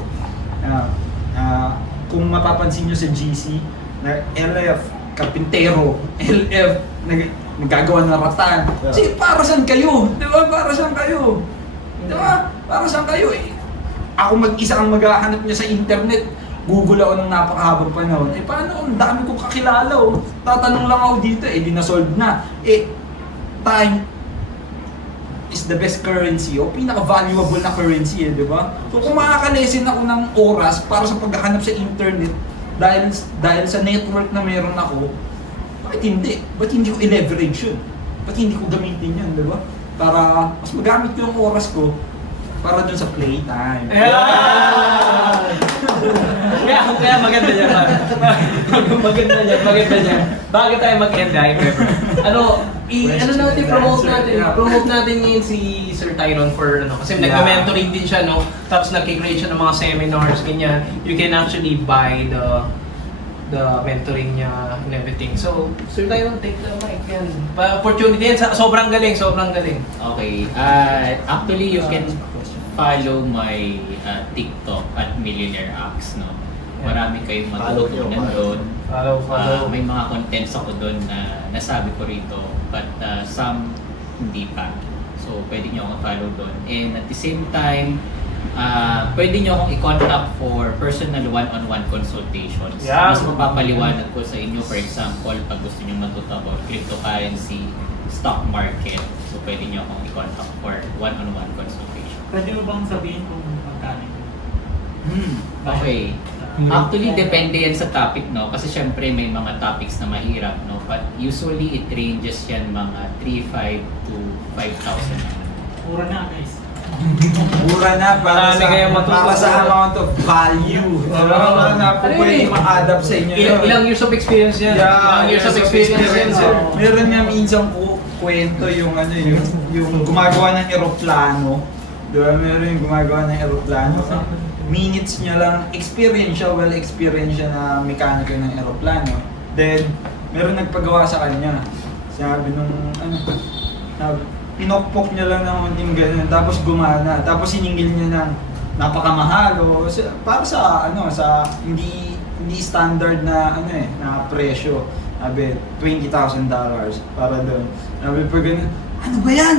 Kung mapapansin nyo sa GC, na LF, karpintero, LF, nagagawa ng ratan. Kasi para saan kayo? Di ba? Para saan kayo? Di ba? Para saan kayo Ako mag-isa ang maghahanap niya sa internet. Google ako ng napakahabang panahon. Paano? Ang dami kong kakilala Tatanong lang ako dito, di na-solve na. Time is the best currency o pinaka-valuable na currency di ba? So kung makaka-lessen ako ng oras para sa paghahanap sa internet dahil sa network na meron ako, bakit hindi? Ba't hindi ko i-leverage yun? Ba't hindi ko gamitin yun, di ba? Para mas magamit ko yung oras ko para dun sa playtime. Kaya maganda yan. Maganda yan. Bakit tayo mag-end, promote natin ngayon si Sir Tyron for kasi nag-mentoring din siya, no? Tapos nag-create siya ng mga seminars, ganyan. You can actually buy the mentoring niya and everything. So, Sir Tyron, take the mic yan. Opportunity yan, sobrang galing. Okay. Actually, you can follow my TikTok at Millionaire Acts, no? Marami kayong matutunan doon. Follow. May mga contents ako doon na nasabi ko rito, but some hindi pa. So, pwede nyo akong follow doon. And at the same time, pwede nyo akong i-contact for personal one-on-one consultations. Yeah. Mas mapapaliwanag ko sa inyo, for example, pag gusto nyo matuto about cryptocurrency, stock market. So, pwede nyo akong i-contact for one-on-one consultation. Pwede mo bang sabihin kung magkano? Okay. Actually, depende yan sa topic, no? Kasi syempre may mga topics na mahirap, no? But usually, it ranges yan mga 3,500 to 5,000. Mura na, guys. Mura na para sa amount of value. Pwede ma-adapt sa inyo. Ilang years of experience yan? Yeah, Ilang years of experience yan. Meron nga minsan kwento yung yung gumagawa ng eroplano. Diba? Meron yung gumagawa ng eroplano. minutes niya lang experience siya, well experience siya na mekaniko ng eroplano. Then, meron nagpagawa sa kanya. Sabi nung, pinokpok niya lang ng unting ganun, tapos gumana. Tapos siningil niya ng napakamahal o para sa hindi standard na na presyo. Sabi, $20,000 para doon. Sabi pa ganun, ano ba yan?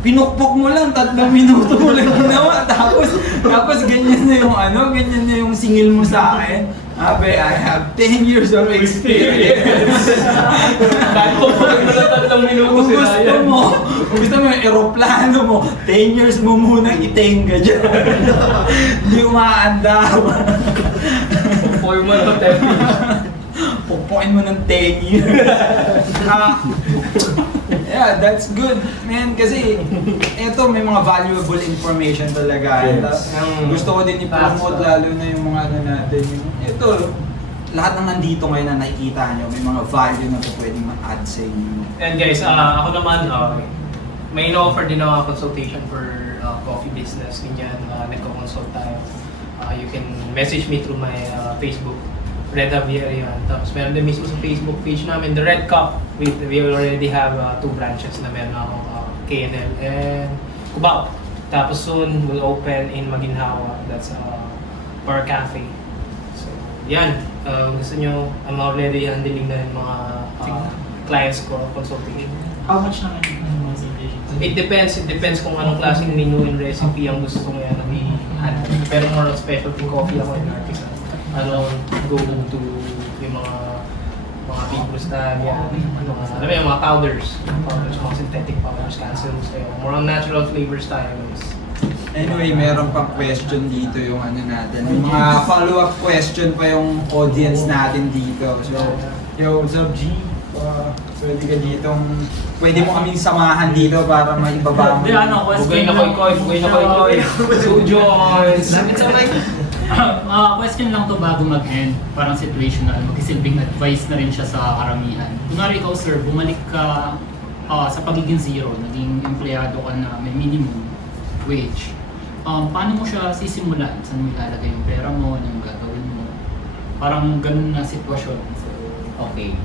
Pinukpok mo lang, 3 minuto mo lang ginawa. Tapos ganyan na yung singil mo sa akin. Sabi, I have 10 years of experience. Kahit po pag 3 minuto Kung gusto mo yung eroplano mo, 10 years mo munang itenga dyan. Hindi umaandar. Formal to 10 minutes. Pukpukin mo ng 10 years. Yeah, that's good, man. Kasi eto may mga valuable information talaga. Yes. Gusto ko din i-promote lalo na yung mga natin. Ito, lahat ng nandito ngayon na nakikita nyo, may mga value na po pwedeng ma-add sa inyo. And guys, ako naman, may in-offer din ako consultation for coffee business. Ganyan, nagko-consult tayo. You can message me through my Facebook, Red Javier yan. Tapos meron din mismo sa Facebook page namin, The Red Cup. We already have 2 branches na meron akong KNL and Cubao. Tapos soon, we'll open in Maginhawa. That's Bar Cafe. So, yan. Gusto nyo, I'm already handling na yung mga clients ko, consulting. How much naman yung consultation? It depends kung anong klaseng menu and recipe ang gusto ko yan na i-handle. Pero more on specialty coffee ako yung artisan. Go to yung mga pigrustahan, yung mga powders, mga synthetic powders, cancels, more on natural flavors tayo guys. Anyway, meron pang question dito yung natin. May mga follow-up question pa yung audience natin dito. So, yo, what's up, G? Pwede ka ditong, pwede mo kaming samahan dito para maibaba mo. Bugay na koy-koy. Sujoys! Question lang to bago mag-end, parang situational, magsisilbing advice na rin siya sa karamihan. Kunwari ikaw sir, bumalik ka sa pagiging zero, naging empleyado ka na may minimum wage. Paano mo siya sisimulan? Saan mo ilalagay yung pera mo? Ano yung gagawin mo? Parang ganun na sitwasyon. Okay.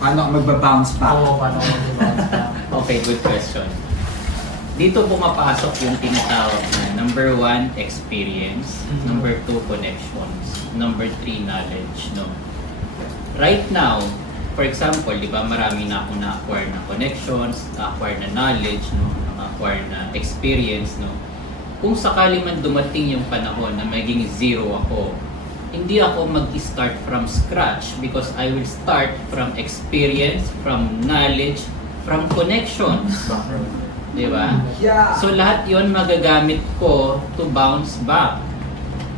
Paano ka magbabounce back? Paano ka mag-bounce back? Okay, good question. Dito pumapasok yung tinatawag na number 1, experience. Number 2, connections. Number 3, knowledge. No? Right now, for example, di ba marami na akong na-acquire na connections, na-acquire na knowledge, no? Na-acquire na experience. No? Kung sakali man dumating yung panahon na maging zero ako, hindi ako mag-start from scratch because I will start from experience, from knowledge, from connections. Di ba? Yeah. So lahat yon magagamit ko to bounce back.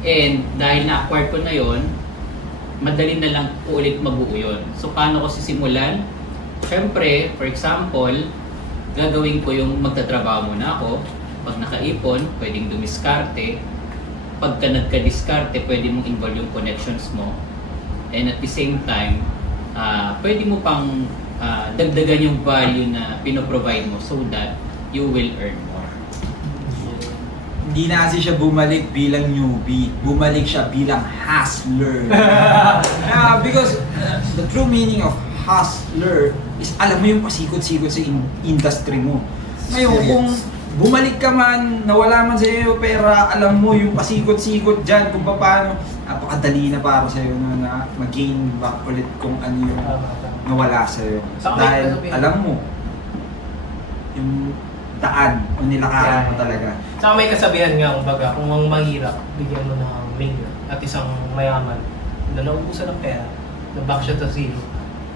And dahil na-acquire ko na yon, madali na lang po ulit mabuo yun. So paano ko sisimulan? Siyempre, for example, gagawin ko yung magtatrabaho muna ako. Pag nakaipon, pwedeng dumiskarte. Pagka nagka-diskarte, pwede mong involve yung connections mo. And at the same time, pwede mo pang dagdagan yung value na pinoprovide mo so that you will earn more. Hindi na kasi siya bumalik bilang newbie. Bumalik siya bilang hustler. Because the true meaning of hustler is alam mo yung pasikot-sikot sa industry mo. Ngayon, kung bumalik ka man, nawala man sa iyo pera, alam mo yung pasikot-sikot dyan kung paano, napakadali na para sa iyo na mag-gain back ulit kung ano yung nawala sa iyo. Dahil alam mo yung daan o nilakaran mo talaga. Saka may kasabihan nga, kumbaga, kung ang mahirap, bigyan mo ng mayor at isang mayaman na naubusan ng pera, na-back siya to zero.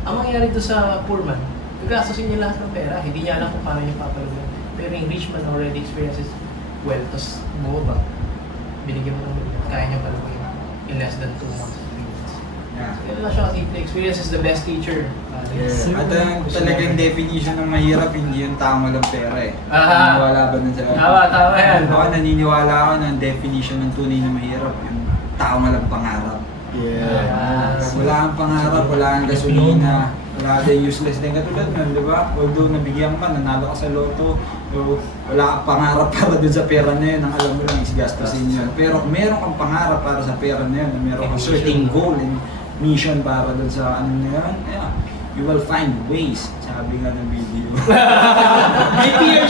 Ang mangyayari doon sa poor man, gagastusin niya lahat ng pera, hindi niya alam kung paano niya papaluin. Pero yung rich man already experiences well, tapos bumaba, binigyan mo ng mayor, kaya niya paluin in less than 2 months. 3 months. Yeah. Kaya na siya kasi experience is the best teacher. At talagang definition ng mahirap, hindi yung tao walang pera eh. Aha. Naniniwala ba nun sa Tama yan. Ako naniniwala ako na ang definition ng tunay na mahirap, yung tao walang pangarap. Yeah. Wala kang pangarap, wala kang gasolina, Grabe, useless din katulad nun, di ba? Although nabigyan ka, nanalo ka sa loto, pero wala kang pangarap para dun sa pera na yun, ang alam mo lang is gastusin yun. Pero kung meron kang pangarap para sa pera na yun, meron kang certain goal and mission para dun sa ano na yun, yeah, you will find ways, sabi nga ng video. May fear